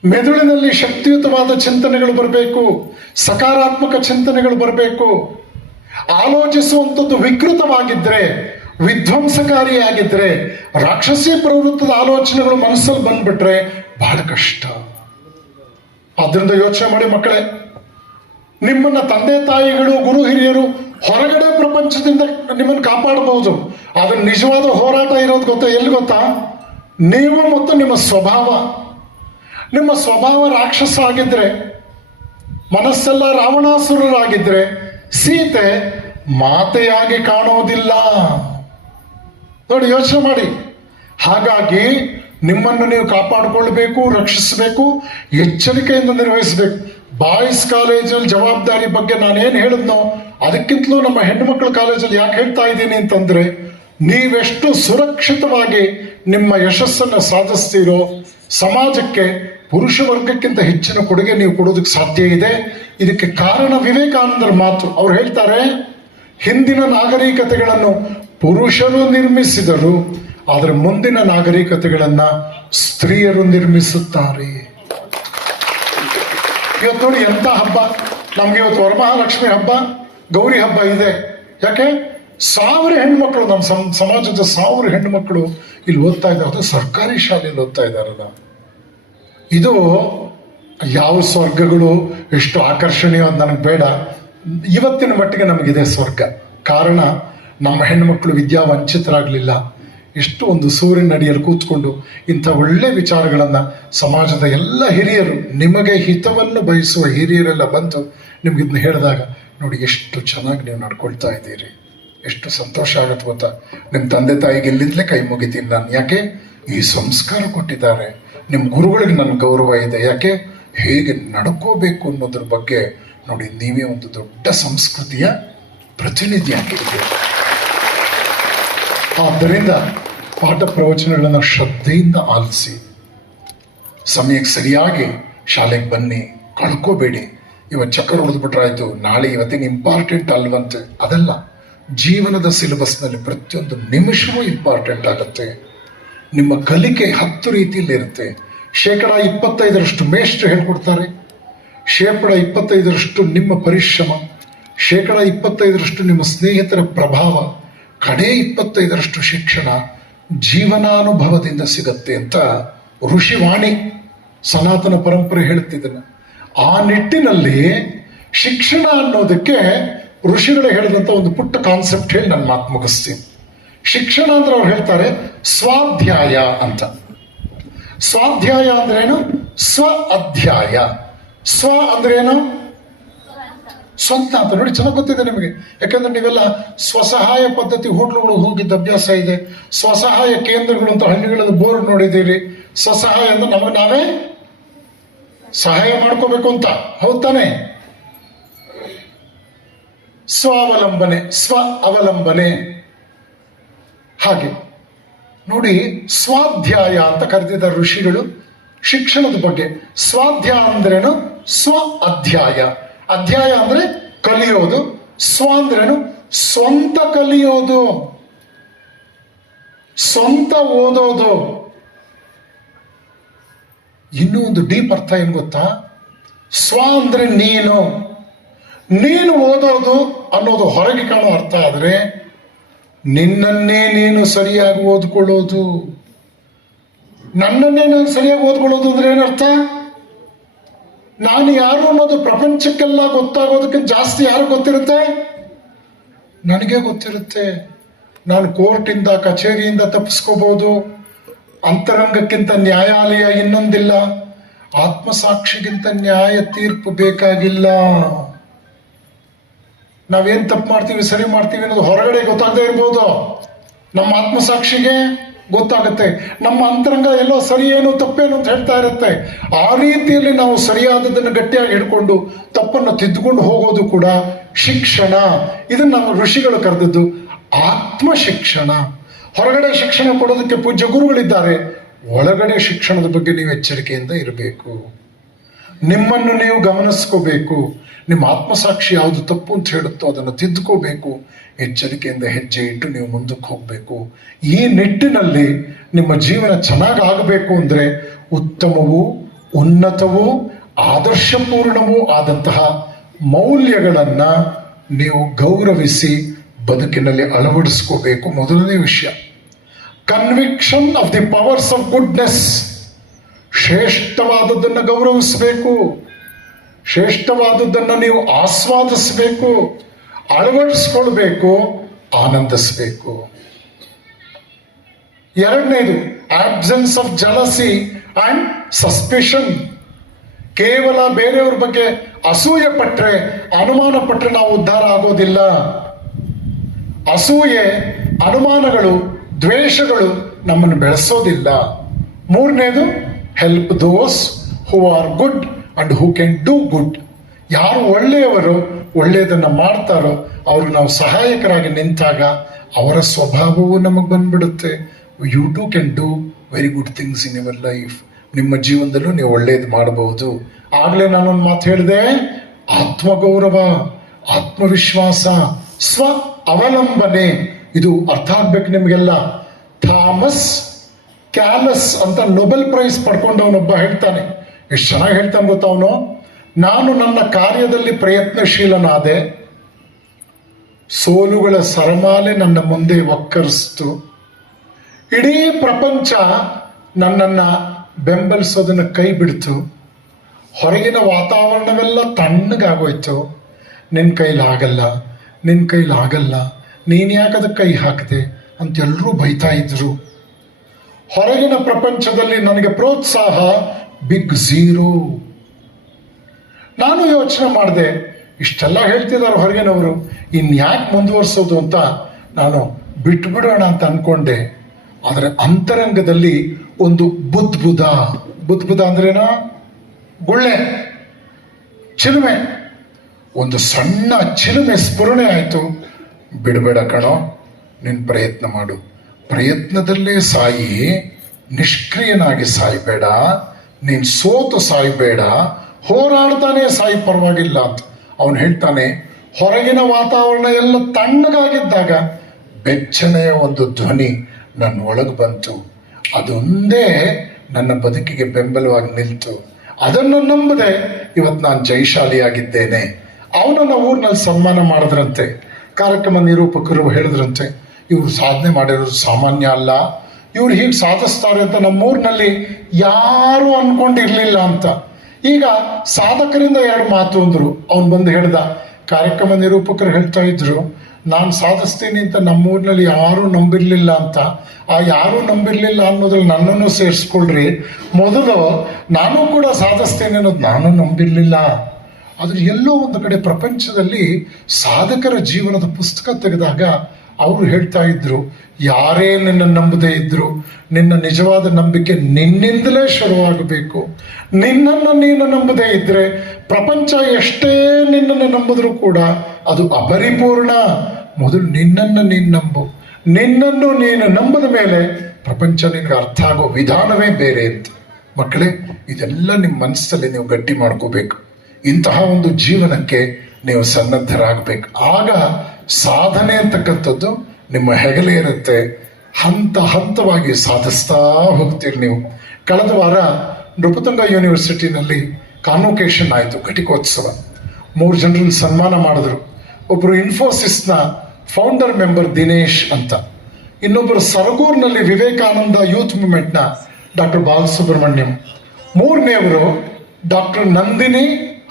ಮೆದುಳಿನಲ್ಲಿ ಶಕ್ತಿಯುತವಾದ ಚಿಂತನೆಗಳು ಬರಬೇಕು, ಸಕಾರಾತ್ಮಕ ಚಿಂತನೆಗಳು ಬರಬೇಕು. ಆಲೋಚಿಸುವಂಥದ್ದು ವಿಕೃತವಾಗಿದ್ರೆ ವಿಧ್ವಂಸಕಾರಿಯಾಗಿದ್ರೆ ರಾಕ್ಷಸಿ ಪ್ರವೃತ್ತದ ಆಲೋಚನೆಗಳು ಮನಸ್ಸಲ್ಲಿ ಬಂದ್ಬಿಟ್ರೆ ಬಹಳ ಕಷ್ಟ. ಆದ್ರಿಂದ ಯೋಚನೆ ಮಾಡಿ ಮಕ್ಕಳೇ, ನಿಮ್ಮನ್ನ ತಂದೆ ತಾಯಿಗಳು, ಗುರು ಹಿರಿಯರು ಹೊರಗಡೆ ಪ್ರಪಂಚದಿಂದ ನಿಮ್ಮನ್ನು ಕಾಪಾಡಬಹುದು. ಆದ್ರೆ ನಿಜವಾದ ಹೋರಾಟ ಇರೋದು ಗೊತ್ತಾ? ಎಲ್ಲಿ ಗೊತ್ತಾ? ನೀವು ಮತ್ತು ನಿಮ್ಮ ಸ್ವಭಾವ. ನಿಮ್ಮ ಸ್ವಭಾವ ರಾಕ್ಷಸ ಆಗಿದ್ರೆ, ಮನಸ್ಸೆಲ್ಲ ರಾವಣಾಸುರರಾಗಿದ್ರೆ, ಸೀತೆ ಮಾತೆಯಾಗಿ ಕಾಣೋದಿಲ್ಲ. ನೋಡಿ, ಯೋಚನೆ ಮಾಡಿ. ಹಾಗಾಗಿ ನಿಮ್ಮನ್ನು ನೀವು ಕಾಪಾಡಿಕೊಳ್ಬೇಕು ರಕ್ಷಿಸಬೇಕು, ಎಚ್ಚರಿಕೆಯಿಂದ ನಿರ್ವಹಿಸಬೇಕು. ಬಾಯ್ಸ್ ಕಾಲೇಜಲ್ಲಿ ಜವಾಬ್ದಾರಿ ಬಗ್ಗೆ ನಾನೇನು ಹೇಳಿದ್ನೋ, ಅದಕ್ಕಿಂತಲೂ ನಮ್ಮ ಹೆಣ್ಣುಮಕ್ಕಳ ಕಾಲೇಜಲ್ಲಿ ಯಾಕೆ ಹೇಳ್ತಾ ಇದ್ದೀನಿ ಅಂತಂದ್ರೆ, ನೀವೆಷ್ಟು ಸುರಕ್ಷಿತವಾಗಿ ನಿಮ್ಮ ಯಶಸ್ಸನ್ನು ಸಾಧಿಸ್ತೀರೋ, ಸಮಾಜಕ್ಕೆ ಪುರುಷ ವರ್ಗಕ್ಕಿಂತ ಹೆಚ್ಚಿನ ಕೊಡುಗೆ ನೀವು ಕೊಡೋದಕ್ಕೆ ಸಾಧ್ಯ ಇದೆ. ಇದಕ್ಕೆ ಕಾರಣ ವಿವೇಕಾನಂದರ ಮಾತು. ಅವ್ರು ಹೇಳ್ತಾರೆ, ಹಿಂದಿನ ನಾಗರಿಕತೆಗಳನ್ನು ಪುರುಷರು ನಿರ್ಮಿಸಿದರು, ಆದರೆ ಮುಂದಿನ ನಾಗರಿಕತೆಗಳನ್ನ ಸ್ತ್ರೀಯರು ನಿರ್ಮಿಸುತ್ತಾರೆ. ಇವತ್ತು ನೋಡಿ ಎಂತ ಹಬ್ಬ. ನಮ್ಗೆ ಇವತ್ತು ವರಮಹಾಲಕ್ಷ್ಮಿ ಹಬ್ಬ, ಗೌರಿ ಹಬ್ಬ ಇದೆ. ಯಾಕೆ? ಸಾವಿರ ಹೆಣ್ಮಕ್ಳು ನಮ್ಮ ಸಮ, ಸಮಾಜದ ಸಾವಿರ ಹೆಣ್ಮಕ್ಳು ಇಲ್ಲಿ ಓದ್ತಾ ಇದ್ದಾರೆ. ಅದು ಸರ್ಕಾರಿ ಶಾಲೆಯಲ್ಲಿ ಓದ್ತಾ ಇದ್ದಾರಲ್ಲ. ಇದು ಯಾವ ಸ್ವರ್ಗಗಳು? ಎಷ್ಟು ಆಕರ್ಷಣೀಯ ಅಂತ ನನಗೆ ಬೇಡ. ಇವತ್ತಿನ ಮಟ್ಟಿಗೆ ನಮಗಿದೆ ಸ್ವರ್ಗ. ಕಾರಣ ನಮ್ಮ ಹೆಣ್ಣುಮಕ್ಕಳು ವಿದ್ಯಾ ವಂಚಿತರಾಗಲಿಲ್ಲ. ಎಷ್ಟು ಒಂದು ಸೂರ್ಯನ ಅಡಿಯಲ್ಲಿ ಕೂತ್ಕೊಂಡು ಇಂಥ ಒಳ್ಳೆ ವಿಚಾರಗಳನ್ನು ಸಮಾಜದ ಎಲ್ಲ ಹಿರಿಯರು, ನಿಮಗೆ ಹಿತವನ್ನು ಬಯಸುವ ಹಿರಿಯರೆಲ್ಲ ಬಂತು ನಿಮ್ಗೆ ಇದನ್ನ ಹೇಳಿದಾಗ, ನೋಡಿ ಎಷ್ಟು ಚೆನ್ನಾಗಿ ನೀವು ನಡ್ಕೊಳ್ತಾ ಇದ್ದೀರಿ. ಎಷ್ಟು ಸಂತೋಷ ಆಗುತ್ತೆ ಗೊತ್ತಾ? ನಿಮ್ಮ ತಂದೆ ತಾಯಿಗೆ ಎಲ್ಲಿಂದಲೇ ಕೈ ಮುಗಿತೀನಿ ನಾನು. ಯಾಕೆ? ಈ ಸಂಸ್ಕಾರ ಕೊಟ್ಟಿದ್ದಾರೆ. ನಿಮ್ಮ ಗುರುಗಳಿಗೆ ನನ್ನ ಗೌರವ ಇದೆ. ಯಾಕೆ? ಹೇಗೆ ನಡ್ಕೋಬೇಕು ಅನ್ನೋದ್ರ ಬಗ್ಗೆ ನೋಡಿ, ನೀವೇ ಒಂದು ದೊಡ್ಡ ಸಂಸ್ಕೃತಿಯ ಪ್ರತಿನಿಧಿ ಆಗಿದ್ದೀರಿ ಆದ್ದರಿಂದ ಪಾಠ ಪ್ರವಚನಗಳನ್ನು ಶ್ರದ್ಧೆಯಿಂದ ಆಲಿಸಿ. ಸಮಯಕ್ಕೆ ಸರಿಯಾಗಿ ಶಾಲೆಗೆ ಬನ್ನಿ, ಕಳ್ಕೋಬೇಡಿ. ಇವತ್ತು ಚಕ್ರ ಉಳಿದ್ಬಿಟ್ರಾಯ್ತು ನಾಳೆ ಇವತ್ತಿನ ಇಂಪಾರ್ಟೆಂಟ್ ಅಲ್ವಂತೆ. ಅದಲ್ಲ, ಜೀವನದ ಸಿಲೆಬಸ್ನಲ್ಲಿ ಪ್ರತಿಯೊಂದು ನಿಮಿಷವೂ ಇಂಪಾರ್ಟೆಂಟ್ ಆಗುತ್ತೆ. ನಿಮ್ಮ ಕಲಿಕೆ ಹತ್ತು ರೀತಿಯಲ್ಲಿ ಇರುತ್ತೆ ಶೇಕಡ ಇಪ್ಪತ್ತೈದರಷ್ಟು ಮೇಷ್ಟ್ರು ಹೇಳ್ಕೊಡ್ತಾರೆ. ಶೇಕಡ ಇಪ್ಪತ್ತೈದರಷ್ಟು ನಿಮ್ಮ ಪರಿಶ್ರಮ. ಶೇಕಡ ಇಪ್ಪತ್ತೈದರಷ್ಟು ನಿಮ್ಮ ಸ್ನೇಹಿತರ ಪ್ರಭಾವ. ಕಡೆ ಇಪ್ಪತ್ತೈದರಷ್ಟು ಶಿಕ್ಷಣ ಜೀವನಾನುಭವದಿಂದ ಸಿಗತ್ತೆ ಅಂತ ಋಷಿವಾಣಿ ಸನಾತನ ಪರಂಪರೆ ಹೇಳ್ತಿದ್ದನು ಆ ನಿಟ್ಟಿನಲ್ಲಿ ಶಿಕ್ಷಣ ಅನ್ನೋದಕ್ಕೆ ಋಷಿಗಳು ಹೇಳಿದಂಥ ಒಂದು ಪುಟ್ಟ ಕಾನ್ಸೆಪ್ಟ್ ಹೇಳಿ ನನ್ನ ಮಾತು ಮುಗಿಸ್ತೀನಿ. ಶಿಕ್ಷಣ ಅಂದ್ರೆ ಅವ್ರು ಹೇಳ್ತಾರೆ ಸ್ವಾಧ್ಯಾಯ ಅಂತ. ಸ್ವಾಧ್ಯಾಯ ಅಂದ್ರೇನು ಸ್ವ ಅಧ್ಯಾಯ. ಸ್ವ ಅಂದ್ರೇನು ಸ್ವಂತ ಅಂತ ನೋಡಿ, ಚೆನ್ನಾಗಿ ಗೊತ್ತಿದೆ ನಿಮಗೆ. ಯಾಕೆಂದ್ರೆ ನೀವೆಲ್ಲ ಸ್ವಸಹಾಯ ಪದ್ಧತಿ ಹೋಟ್ಲುಗಳು ಹೋಗಿದ್ದ ಅಭ್ಯಾಸ ಇದೆ. ಸ್ವಸಹಾಯ ಕೇಂದ್ರಗಳು ಅಂತ ಹಳ್ಳಿಗಳಲ್ಲಿ ಬೋರ್ಡ್ ನೋಡಿದ್ದೀರಿ. ಸ್ವಸಹಾಯ ಅಂದ್ರೆ ನಮಗೆ ನಾವೇ ಸಹಾಯ ಮಾಡ್ಕೋಬೇಕು ಅಂತ. ಹೌದ್ ತಾನೆ? ಸ್ವಾವಲಂಬನೆ, ಸ್ವ ಅವಲಂಬನೆ. ಹಾಗೆ. ನೋಡಿ, ಸ್ವಾಧ್ಯಾಯ ಅಂತ ಕರೆದಿದ್ದ ಋಷಿಗಳು ಶಿಕ್ಷಣದ ಬಗ್ಗೆ. ಸ್ವಾಧ್ಯಾಯ ಅಂದ್ರೇನು? ಸ್ವ ಅಧ್ಯಾಯ. ಅಧ್ಯಾಯ ಅಂದ್ರೆ ಕಲಿಯೋದು. ಸ್ವ ಅಂದ್ರೇನು ಸ್ವಂತ ಕಲಿಯೋದು. ಸ್ವಂತ ಓದೋದು. ಇನ್ನೂ ಒಂದು ಡೀಪ್ ಅರ್ಥ ಏನ್ ಗೊತ್ತಾ? ಸ್ವ ಅಂದ್ರೆ ನೀನು. ನೀನು ಓದೋದು ಅನ್ನೋದು ಹೊರಗೆ ಕಾಣೋ ಅರ್ಥ ಆದರೆ ನಿನ್ನನ್ನೇ ನೀನು ಸರಿಯಾಗಿ ಓದ್ಕೊಳ್ಳೋದು. ನನ್ನನ್ನೇ ನಾನು ಸರಿಯಾಗಿ ಓದ್ಕೊಳ್ಳೋದು ಅಂದ್ರೆ ಏನರ್ಥ ನಾನು ಯಾರು ಅನ್ನೋದು ಪ್ರಪಂಚಕ್ಕೆಲ್ಲ ಗೊತ್ತಾಗೋದಕ್ಕಿಂತ ಜಾಸ್ತಿ ಯಾರು ಗೊತ್ತಿರುತ್ತೆ? ನನಗೆ ಗೊತ್ತಿರುತ್ತೆ. ನಾನು ಕೋರ್ಟಿಂದ, ಕಚೇರಿಯಿಂದ ತಪ್ಪಿಸ್ಕೋಬಹುದು ಅಂತರಂಗಕ್ಕಿಂತ ನ್ಯಾಯಾಲಯ ಇನ್ನೊಂದಿಲ್ಲ. ಆತ್ಮಸಾಕ್ಷಿಗಿಂತ ನ್ಯಾಯ ತೀರ್ಪು ಬೇಕಾಗಿಲ್ಲ. ನಾವೇನ್ ತಪ್ಪು ಮಾಡ್ತೀವಿ, ಸರಿ ಮಾಡ್ತೀವಿ ಅನ್ನೋದು ಹೊರಗಡೆ ಗೊತ್ತಾಗದೇ ಇರ್ಬೋದು. ನಮ್ಮ ಆತ್ಮಸಾಕ್ಷಿಗೆ ಗೊತ್ತಾಗುತ್ತೆ. ನಮ್ಮ ಅಂತರಂಗ ಎಲ್ಲೋ ಸರಿ ಏನು ತಪ್ಪೇನು ಅಂತ ಹೇಳ್ತಾ ಇರುತ್ತೆ. ಆ ರೀತಿಯಲ್ಲಿ ನಾವು ಸರಿಯಾದದನ್ನು ಗಟ್ಟಿಯಾಗಿ ಹಿಡ್ಕೊಂಡು ತಪ್ಪನ್ನು ತಿದ್ದುಕೊಂಡು ಹೋಗೋದು ಕೂಡ ಶಿಕ್ಷಣ. ಇದನ್ನ ನಮ್ಮ ಋಷಿಗಳು ಕರೆದದ್ದು ಆತ್ಮ ಶಿಕ್ಷಣ ಹೊರಗಡೆ ಶಿಕ್ಷಣ ಕೊಡೋದಕ್ಕೆ ಪೂಜ್ಯ ಗುರುಗಳಿದ್ದಾರೆ. ಒಳಗಡೆ ಶಿಕ್ಷಣದ ಬಗ್ಗೆ ನೀವು ಎಚ್ಚರಿಕೆಯಿಂದ ಇರಬೇಕು. ನಿಮ್ಮನ್ನು ನೀವು ಗಮನಿಸ್ಕೋಬೇಕು. ನಿಮ್ಮ ಆತ್ಮಸಾಕ್ಷಿ ಯಾವುದು ತಪ್ಪು ಅಂತ ಹೇಳುತ್ತೋ ಅದನ್ನು ತಿದ್ದುಕೋಬೇಕು. ಎಚ್ಚರಿಕೆಯಿಂದ ಹೆಜ್ಜೆ ಇಟ್ಟು ನೀವು ಮುಂದಕ್ಕೆ ಹೋಗಬೇಕು. ಈ ನಿಟ್ಟಿನಲ್ಲಿ ನಿಮ್ಮ ಜೀವನ ಚೆನ್ನಾಗಿ ಆಗಬೇಕು ಅಂದರೆ ಉತ್ತಮವೂ, ಉನ್ನತವೂ, ಆದರ್ಶಪೂರ್ಣವೂ ಆದಂತಹ ಮೌಲ್ಯಗಳನ್ನು ನೀವು ಗೌರವಿಸಿ ಬದುಕಿನಲ್ಲಿ ಅಳವಡಿಸ್ಕೋಬೇಕು ಮೊದಲನೇ ವಿಷಯ. Conviction of the powers of goodness ಶ್ರೇಷ್ಠವಾದದ್ದನ್ನು ಗೌರವಿಸಬೇಕು. ಶ್ರೇಷ್ಠವಾದದ್ದನ್ನು ನೀವು ಆಸ್ವಾದಿಸಬೇಕು. ಅಳವಡಿಸ್ಕೊಳ್ಬೇಕು, ಆನಂದಿಸ್ಬೇಕು. ಎರಡನೇದು absence of jealousy and suspicion ಕೇವಲ ಬೇರೆಯವ್ರ ಬಗ್ಗೆ ಅಸೂಯೆ ಪಟ್ರೆ, ಅನುಮಾನ ಪಟ್ರೆ ನಾವು ಉದ್ಧಾರ ಆಗೋದಿಲ್ಲ. ಅಸೂಯೆ, ಅನುಮಾನಗಳು, ದ್ವೇಷಗಳು ನಮ್ಮನ್ನು ಬೆಳೆಸೋದಿಲ್ಲ. ಮೂರನೇದು help those who are good and who can do good ಯಾರು ಒಳ್ಳೆಯವರು, ಒಳ್ಳೆಯದನ್ನು ಮಾಡ್ತಾರೋ, ಅವರು ನಾವು ಸಹಾಯಕರಾಗಿ ನಿಂತಾಗ ಅವರ ಸ್ವಭಾವವು ನಮಗೆ ಬಂದ್ಬಿಡುತ್ತೆ. You too can do very good things in your life ನಿಮ್ಮ ಜೀವನದಲ್ಲೂ ನೀವು ಒಳ್ಳೇದು ಮಾಡಬಹುದು. ಆಗಲೇ ನಾನೊಂದು ಮಾತು ಹೇಳಿದೆ, ಆತ್ಮಗೌರವ, ಆತ್ಮವಿಶ್ವಾಸ, ಸ್ವ ಅವಲಂಬನೆ. ಇದು ಅರ್ಥ ಆಗ್ಬೇಕು ನಿಮಗೆಲ್ಲ. ಥಾಮಸ್ ಕ್ಯಾಲಸ್ ಅಂತ ನೊಬೆಲ್ ಪ್ರೈಸ್ ಪಡ್ಕೊಂಡವನೊಬ್ಬ ಹೇಳ್ತಾನೆ. ಎಷ್ಟು ಚೆನ್ನಾಗಿ ಹೇಳ್ತಾನೆ ಗೊತ್ತವನು ನಾನು ನನ್ನ ಕಾರ್ಯದಲ್ಲಿ ಪ್ರಯತ್ನಶೀಲನಾದೆ, ಸೋಲುಗಳ ಸರಮಾಲೆ ನನ್ನ ಮುಂದೆ ಒಕ್ಕರಿಸ್ತು. ಇಡೀ ಪ್ರಪಂಚ ನನ್ನನ್ನು ಬೆಂಬಲಿಸೋದನ್ನು ಕೈ ಬಿಡ್ತು ಹೊರಗಿನ ವಾತಾವರಣವೆಲ್ಲ ತಣ್ಣಗಾಗೋಯ್ತು. ನಿನ್ನ ಕೈಲಾಗಲ್ಲ ನಿನ್ನ ಕೈಲಾಗಲ್ಲ ನೀನು ಯಾಕದಕ್ಕೆ ಕೈ ಹಾಕಿದೆ ಅಂತೆಲ್ಲರೂ ಬೈತಾ ಇದ್ರು. ಹೊರಗಿನ ಪ್ರಪಂಚದಲ್ಲಿ ನನಗೆ ಪ್ರೋತ್ಸಾಹ, ಬಿಗ್ ಝೀರೋ. ನಾನು ಯೋಚನೆ ಮಾಡಿದೆ, ಇಷ್ಟೆಲ್ಲ ಹೇಳ್ತಿದ್ದಾರೆ ಹೊರಗಿನವರು ಇನ್ಯಾಕೆ ಮುಂದುವರಿಸೋದು ಅಂತ ನಾನು ಬಿಟ್ಬಿಡೋಣ ಅಂತ ಅಂದ್ಕೊಂಡೆ ಆದರೆ ಅಂತರಂಗದಲ್ಲಿ ಒಂದು ಬುದ್ಬುದ ಬುದ್ಬುದ ಅಂದ್ರೇನ? ಗುಳ್ಳೆ ಚಿಲುಮೆ. ಒಂದು ಸಣ್ಣ ಚಿಲುಮೆ ಸ್ಫುರಣೆ ಆಯಿತು. ಬಿಡಬೇಡ ಕಣೋ ನಿನ್ನ ಪ್ರಯತ್ನ ಮಾಡು. ಪ್ರಯತ್ನದಲ್ಲೇ ಸಾಯಿ, ನಿಷ್ಕ್ರಿಯನಾಗಿ ಸಾಯಬೇಡ. ನೀನು ಸೋತು ಸಾಯಬೇಡ. ಹೋರಾಡ್ತಾನೆ ಸಾಯಿ ಪರವಾಗಿಲ್ಲ ಅಂತ. ಅವನು ಹೇಳ್ತಾನೆ, ಹೊರಗಿನ ವಾತಾವರಣ ಎಲ್ಲ ತಣ್ಣಗಾಗಿದ್ದಾಗ ಬೆಚ್ಚನೆಯ ಒಂದು ಧ್ವನಿ ನನ್ನ ಒಳಗೆ ಬಂತು. ಅದೊಂದೇ ನನ್ನ ಬದುಕಿಗೆ ಬೆಂಬಲವಾಗಿ ನಿಲ್ತು. ಅದನ್ನು ನಂಬದೆ ಇವತ್ತು ನಾನು ಜಯಶಾಲಿಯಾಗಿದ್ದೇನೆ ಅವನನ್ನ ಊರಿನಲ್ಲಿ ಸನ್ಮಾನ ಮಾಡಿದ್ರಂತೆ. ಕಾರ್ಯಕ್ರಮ ನಿರೂಪಕರು ಹೇಳಿದ್ರಂತೆ, ಇವರು ಸಾಧನೆ ಮಾಡಿರೋದು ಸಾಮಾನ್ಯ ಅಲ್ಲ. ಇವ್ರು ಹೀಗೆ ಸಾಧಿಸ್ತಾರೆ ಅಂತ ನಮ್ಮೂರಿನಲ್ಲಿ ಯಾರು ಅನ್ಕೊಂಡಿರ್ಲಿಲ್ಲ ಅಂತ. ಈಗ ಸಾಧಕರಿಂದ ಎರಡು ಮಾತು ಅಂದರು. ಅವನು ಬಂದು ಹೇಳ್ದ, ಕಾರ್ಯಕ್ರಮ ನಿರೂಪಕರು ಹೇಳ್ತಾ ಇದ್ರು, ನಾನು ಸಾಧಿಸ್ತೀನಿ ಅಂತ ನಮ್ಮೂರಿನಲ್ಲಿ ಯಾರೂ ನಂಬಿರಲಿಲ್ಲ ಅಂತ. ಆ ಯಾರೂ ನಂಬಿರಲಿಲ್ಲ ಅನ್ನೋದ್ರಲ್ಲಿ ನನ್ನನ್ನು ಸೇರಿಸ್ಕೊಳ್ರಿ. ಮೊದಲು ನಾನು ಕೂಡ ಸಾಧಿಸ್ತೇನೆ ಅನ್ನೋದು ನಾನು ನಂಬಿರಲಿಲ್ಲ. ಆದರೆ ಎಲ್ಲೋ ಒಂದು ಕಡೆ ಪ್ರಪಂಚದಲ್ಲಿ ಸಾಧಕರ ಜೀವನದ ಪುಸ್ತಕ ತೆಗೆದಾಗ ಅವರು ಹೇಳ್ತಾ ಇದ್ರು, ಯಾರೇ ನಿನ್ನ ನಂಬದೇ ಇದ್ರು, ನಿನ್ನ ನಿಜವಾದ ನಂಬಿಕೆ ನಿನ್ನಿಂದಲೇ ಶುರುವಾಗಬೇಕು. ನಿನ್ನನ್ನು ನೀನು ನಂಬದೇ ಇದ್ರೆ, ಪ್ರಪಂಚ ಎಷ್ಟೇ ನಿನ್ನನ್ನು ನಂಬಿದ್ರೂ ಕೂಡ ಅದು ಅಪರಿಪೂರ್ಣ. ಮೊದಲು ನಿನ್ನನ್ನು ನೀನು ನಂಬು. ನಿನ್ನನ್ನು ನೀನು ನಂಬದ ಮೇಲೆ ಪ್ರಪಂಚ ನಿನಗೆ ಅರ್ಥ ಆಗೋ ವಿಧಾನವೇ ಬೇರೆ ಅಂತ. ಮಕ್ಕಳೇ, ಇದೆಲ್ಲ ನಿಮ್ಮ ಮನಸ್ಸಲ್ಲಿ ನೀವು ಗಟ್ಟಿ ಮಾಡ್ಕೋಬೇಕು. ಇಂತಹ ಒಂದು ಜೀವನಕ್ಕೆ ನೀವು ಸನ್ನದ್ಧರಾಗಬೇಕು. ಆಗ ಸಾಧನೆ ಅಂತಕ್ಕಂಥದ್ದು ನಿಮ್ಮ ಹೆಗಲೇ ಇರುತ್ತೆ. ಹಂತ ಹಂತವಾಗಿ ಸಾಧಿಸ್ತಾ ಹೋಗ್ತೀರಿ ನೀವು. ಕಳೆದ ವಾರ ನೃಪತುಂಗ ಯೂನಿವರ್ಸಿಟಿನಲ್ಲಿ ಕಾನ್ವೊಕೇಶನ್ ಆಯಿತು, ಘಟಿಕೋತ್ಸವ. ಮೂರು ಜನರನ್ನು ಸನ್ಮಾನ ಮಾಡಿದ್ರು. ಒಬ್ಬರು ಇನ್ಫೋಸಿಸ್ನ ಫೌಂಡರ್ ಮೆಂಬರ್ ದಿನೇಶ್ ಅಂತ. ಇನ್ನೊಬ್ಬರು ಸರಗೂರಿನಲ್ಲಿ ವಿವೇಕಾನಂದ ಯೂತ್ ಮೂವ್ಮೆಂಟ್ನ ಡಾಕ್ಟರ್ ಬಾಲಸುಬ್ರಹ್ಮಣ್ಯಂ. ಮೂರನೆಯವರು ಡಾಕ್ಟರ್ ನಂದಿನಿ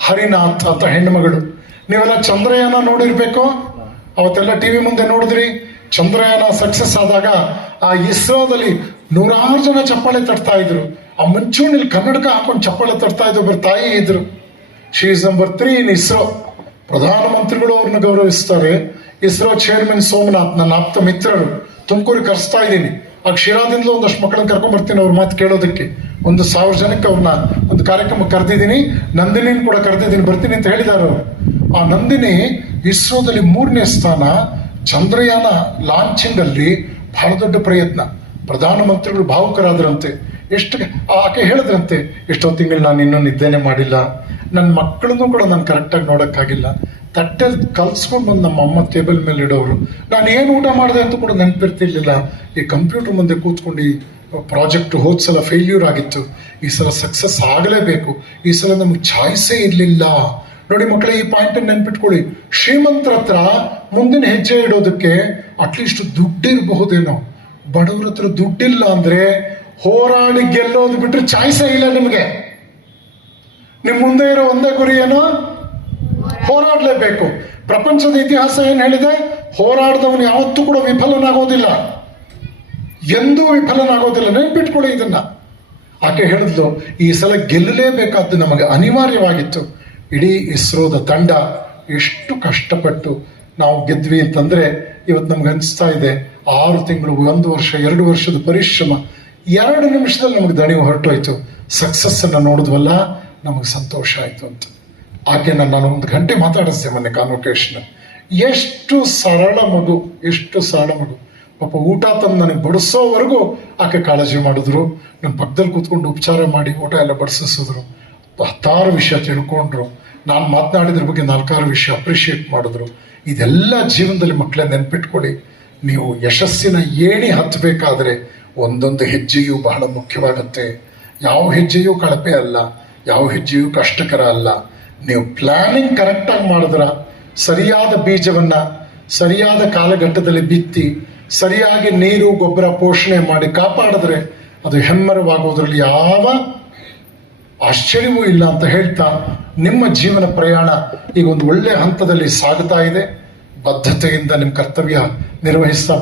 ಹರಿನಾಥ್ ಅಂತ ಹೆಣ್ಣುಮಗಳು. ನೀವೆಲ್ಲ ಚಂದ್ರಯಾನ ನೋಡಿರ್ಬೇಕು? ಅವತ್ತೆಲ್ಲ ಟಿ ವಿ ಮುಂದೆ ನೋಡಿದ್ರಿ, ಚಂದ್ರಯಾನ ಸಕ್ಸಸ್ ಆದಾಗ ಆ ಇಸ್ರೋದಲ್ಲಿ ನೂರಾರು ಜನ ಚಪ್ಪಾಳೆ ತಟ್ತಾ ಇದ್ರು. ಆ ಮುಂಚೂಣಿಲಿ ಕನ್ನಡಕ ಹಾಕೊಂಡು ಚಪ್ಪಾಳೆ ತಟ್ತಾ ಇದ್ದು ಒಬ್ಬರು ತಾಯಿ ಇದ್ರು. She is number three in ISRO ಪ್ರಧಾನಮಂತ್ರಿಗಳು ಅವ್ರನ್ನ ಗೌರವಿಸ್ತಾರೆ. ಇಸ್ರೋ ಚೇರ್ಮನ್ ಸೋಮನಾಥ್, ನನ್ನ ಆಪ್ತ ಮಿತ್ರರು, ತುಮಕೂರಿಗೆ ಕರೆಸ್ತಾ ಇದ್ದೀನಿ. ಆ ಕ್ಷೀರಾದಿಂದಲೂ ಒಂದಷ್ಟು ಮಕ್ಕಳನ್ನ ಕರ್ಕೊಂಡ್ ಬರ್ತೀನಿ ಅವ್ರ ಮಾತು ಕೇಳೋದಕ್ಕೆ. ಒಂದು ಸಾವಿರ ಜನಕ್ಕೆ ಅವ್ರನ್ನ ಒಂದು ಕಾರ್ಯಕ್ರಮ ಕರೆದಿದ್ದೀನಿ. ನಂದಿನಿನ ಕೂಡ ಕರೆದಿದ್ದೀನಿ, ಬರ್ತೀನಿ ಅಂತ ಹೇಳಿದಾರೆ ಅವರು. ಆ ನಂದಿನಿ ಇಸ್ರೋದಲ್ಲಿ ಮೂರನೇ ಸ್ಥಾನ, ಚಂದ್ರಯಾನ ಲಾಂಚಿಂಗ್ ಅಲ್ಲಿ ಬಹಳ ದೊಡ್ಡ ಪ್ರಯತ್ನ. ಪ್ರಧಾನಮಂತ್ರಿಗಳು ಭಾವುಕರಾದ್ರಂತೆ ಎಷ್ಟು ಆಕೆ ಹೇಳಿದ್ರಂತೆ, ಎಷ್ಟೋ ತಿಂಗಳು ನಾನು ಇನ್ನೂ ನಿದ್ದೆನೆ ಮಾಡಿಲ್ಲ. ನನ್ನ ಮಕ್ಕಳನ್ನು ಕೂಡ ನಾನು ಕರೆಕ್ಟಾಗಿ ನೋಡೋಕ್ಕಾಗಿಲ್ಲ. ತಟ್ಟೆ ಕಲ್ಸ್ಕೊಂಡು ಬಂದು ನಮ್ಮ ಅಮ್ಮ ಟೇಬಲ್ ಮೇಲೆ ಇಡೋರು ನಾನು ಏನು ಊಟ ಮಾಡಿದೆ ಅಂತ ಕೂಡ ನೆನಪಿರ್ತಿರ್ಲಿಲ್ಲ. ಈ ಕಂಪ್ಯೂಟರ್ ಮುಂದೆ ಕೂತ್ಕೊಂಡು ಈ ಪ್ರಾಜೆಕ್ಟ್ ಹೋದ ಸಲ ಫೇಲ್ಯೂರ್ ಆಗಿತ್ತು. ಈ ಸಲ ಸಕ್ಸಸ್ ಆಗಲೇಬೇಕು. ಈ ಸಲ ನಮ್ಗೆ ಚಾಯ್ಸೇ ಇರಲಿಲ್ಲ. ನೋಡಿ ಮಕ್ಕಳೇ, ಈ ಪಾಯಿಂಟ್ ನೆನ್ಪಿಟ್ಕೊಳ್ಳಿ. ಶ್ರೀಮಂತರ ಹತ್ರ ಮುಂದಿನ ಹೆಜ್ಜೆ ಇಡೋದಕ್ಕೆ ಅಟ್ಲೀಸ್ಟ್ ದುಡ್ಡಿರಬಹುದೇನೋ. ಬಡವ್ರ ಹತ್ರ ದುಡ್ಡಿಲ್ಲ ಅಂದ್ರೆ ಹೋರಾಡಿ ಗೆಲ್ಲೋದು ಬಿಟ್ಟರೆ ಚಾಯ್ಸೇ ಇಲ್ಲ ನಿಮಗೆ. ನಿಮ್ಮ ಮುಂದೆ ಇರೋ ಒಂದೇ ಗುರಿ ಏನೋ? ಹೋರಾಡಲೇಬೇಕು. ಪ್ರಪಂಚದ ಇತಿಹಾಸ ಏನು ಹೇಳಿದೆ? ಹೋರಾಡದವನು ಯಾವತ್ತೂ ಕೂಡ ವಿಫಲನಾಗೋದಿಲ್ಲ. ಎಂದೂ ವಿಫಲನಾಗೋದಿಲ್ಲ. ನೆನ್ಪಿಟ್ಕೊಳ್ಳಿ ಇದನ್ನ. ಆಕೆ ಹೇಳಿದ್ಲು, ಈ ಸಲ ಗೆಲ್ಲಲೇಬೇಕಾದ್ದು ನಮಗೆ ಅನಿವಾರ್ಯವಾಗಿತ್ತು. ಇಡೀ ಇಸ್ರೋದ ತಂಡ ಎಷ್ಟು ಕಷ್ಟಪಟ್ಟು ನಾವು ಗೆದ್ವಿ ಅಂತಂದರೆ ಇವತ್ತು ನಮ್ಗೆ ಅನಿಸ್ತಾ ಇದೆ, ಆರು ತಿಂಗಳು ಒಂದು ವರ್ಷ, ಎರಡು ವರ್ಷದ ಪರಿಶ್ರಮ, ಎರಡು ನಿಮಿಷದಲ್ಲಿ ನಮಗೆ ದಣಿವು ಹೊರಟೋಯ್ತು. ಸಕ್ಸಸ್ಸನ್ನು ನೋಡಿದ್ವಲ್ಲ, ನಮಗೆ ಸಂತೋಷ ಆಯಿತು ಅಂತ. ಆಕೆ ನಾನು ಒಂದು ಗಂಟೆ ಮಾತಾಡಿಸ್ದೆ ಮೊನ್ನೆ ಕಾನ್ವೊಕೇಶನ್ ಎಷ್ಟು ಸರಳ ಮಗು, ಎಷ್ಟು ಸರಳ ಮಗು. ಪಾಪ ಊಟ ತಂದು ನನಗೆ ಬಡಿಸೋವರೆಗೂ ಆಕೆ ಕಾಳಜಿ ಮಾಡಿದ್ರು. ನನ್ನ ಪಕ್ಕದಲ್ಲಿ ಕೂತ್ಕೊಂಡು ಉಪಚಾರ ಮಾಡಿ ಊಟ ಎಲ್ಲ ಬಡಿಸಿಸಿದ್ರು. ಹತ್ತಾರು ವಿಷಯ ತಿಳ್ಕೊಂಡ್ರು. ನಾನು ಮಾತನಾಡಿದ್ರ ಬಗ್ಗೆ ನಾಲ್ಕಾರು ವಿಷಯ ಅಪ್ರಿಷಿಯೇಟ್ ಮಾಡಿದ್ರು. ಇದೆಲ್ಲ ಜೀವನದಲ್ಲಿ ಮಕ್ಕಳೇ ನೆನ್ಪಿಟ್ಕೊಳ್ಳಿ ನೀವು ಯಶಸ್ಸಿನ ಏಣಿ ಹತ್ತಬೇಕಾದ್ರೆ ಒಂದೊಂದು ಹೆಜ್ಜೆಯೂ ಬಹಳ ಮುಖ್ಯವಾಗುತ್ತೆ. ಯಾವ ಹೆಜ್ಜೆಯೂ ಕಳಪೆ ಅಲ್ಲ, ಯಾವ ಹೆಜ್ಜೆಯೂ ಕಷ್ಟಕರ ಅಲ್ಲ. ನೀವು ಪ್ಲಾನಿಂಗ್ ಕರೆಕ್ಟಾಗಿ ಮಾಡಿದ್ರ ಸರಿಯಾದ ಬೀಜವನ್ನು ಸರಿಯಾದ ಕಾಲಘಟ್ಟದಲ್ಲಿ ಬಿತ್ತಿ, ಸರಿಯಾಗಿ ನೀರು, ಗೊಬ್ಬರ ಪೋಷಣೆ ಮಾಡಿ ಕಾಪಾಡಿದ್ರೆ ಅದು ಹೆಮ್ಮರವಾಗೋದ್ರಲ್ಲಿ ಯಾವ ಆಶ್ಚರ್ಯವೂ ಇಲ್ಲ ಅಂತ ಹೇಳ್ತಾ ನಿಮ್ಮ ಜೀವನ ಪ್ರಯಾಣ ಈಗ ಒಂದು ಒಳ್ಳೆ ಹಂತದಲ್ಲಿ ಸಾಗುತ್ತಾ ಇದೆ. ಬದ್ಧತೆಯಿಂದ ನಿಮ್ಮ ಕರ್ತವ್ಯ ನಿರ್ವಹಿಸ್ತಾ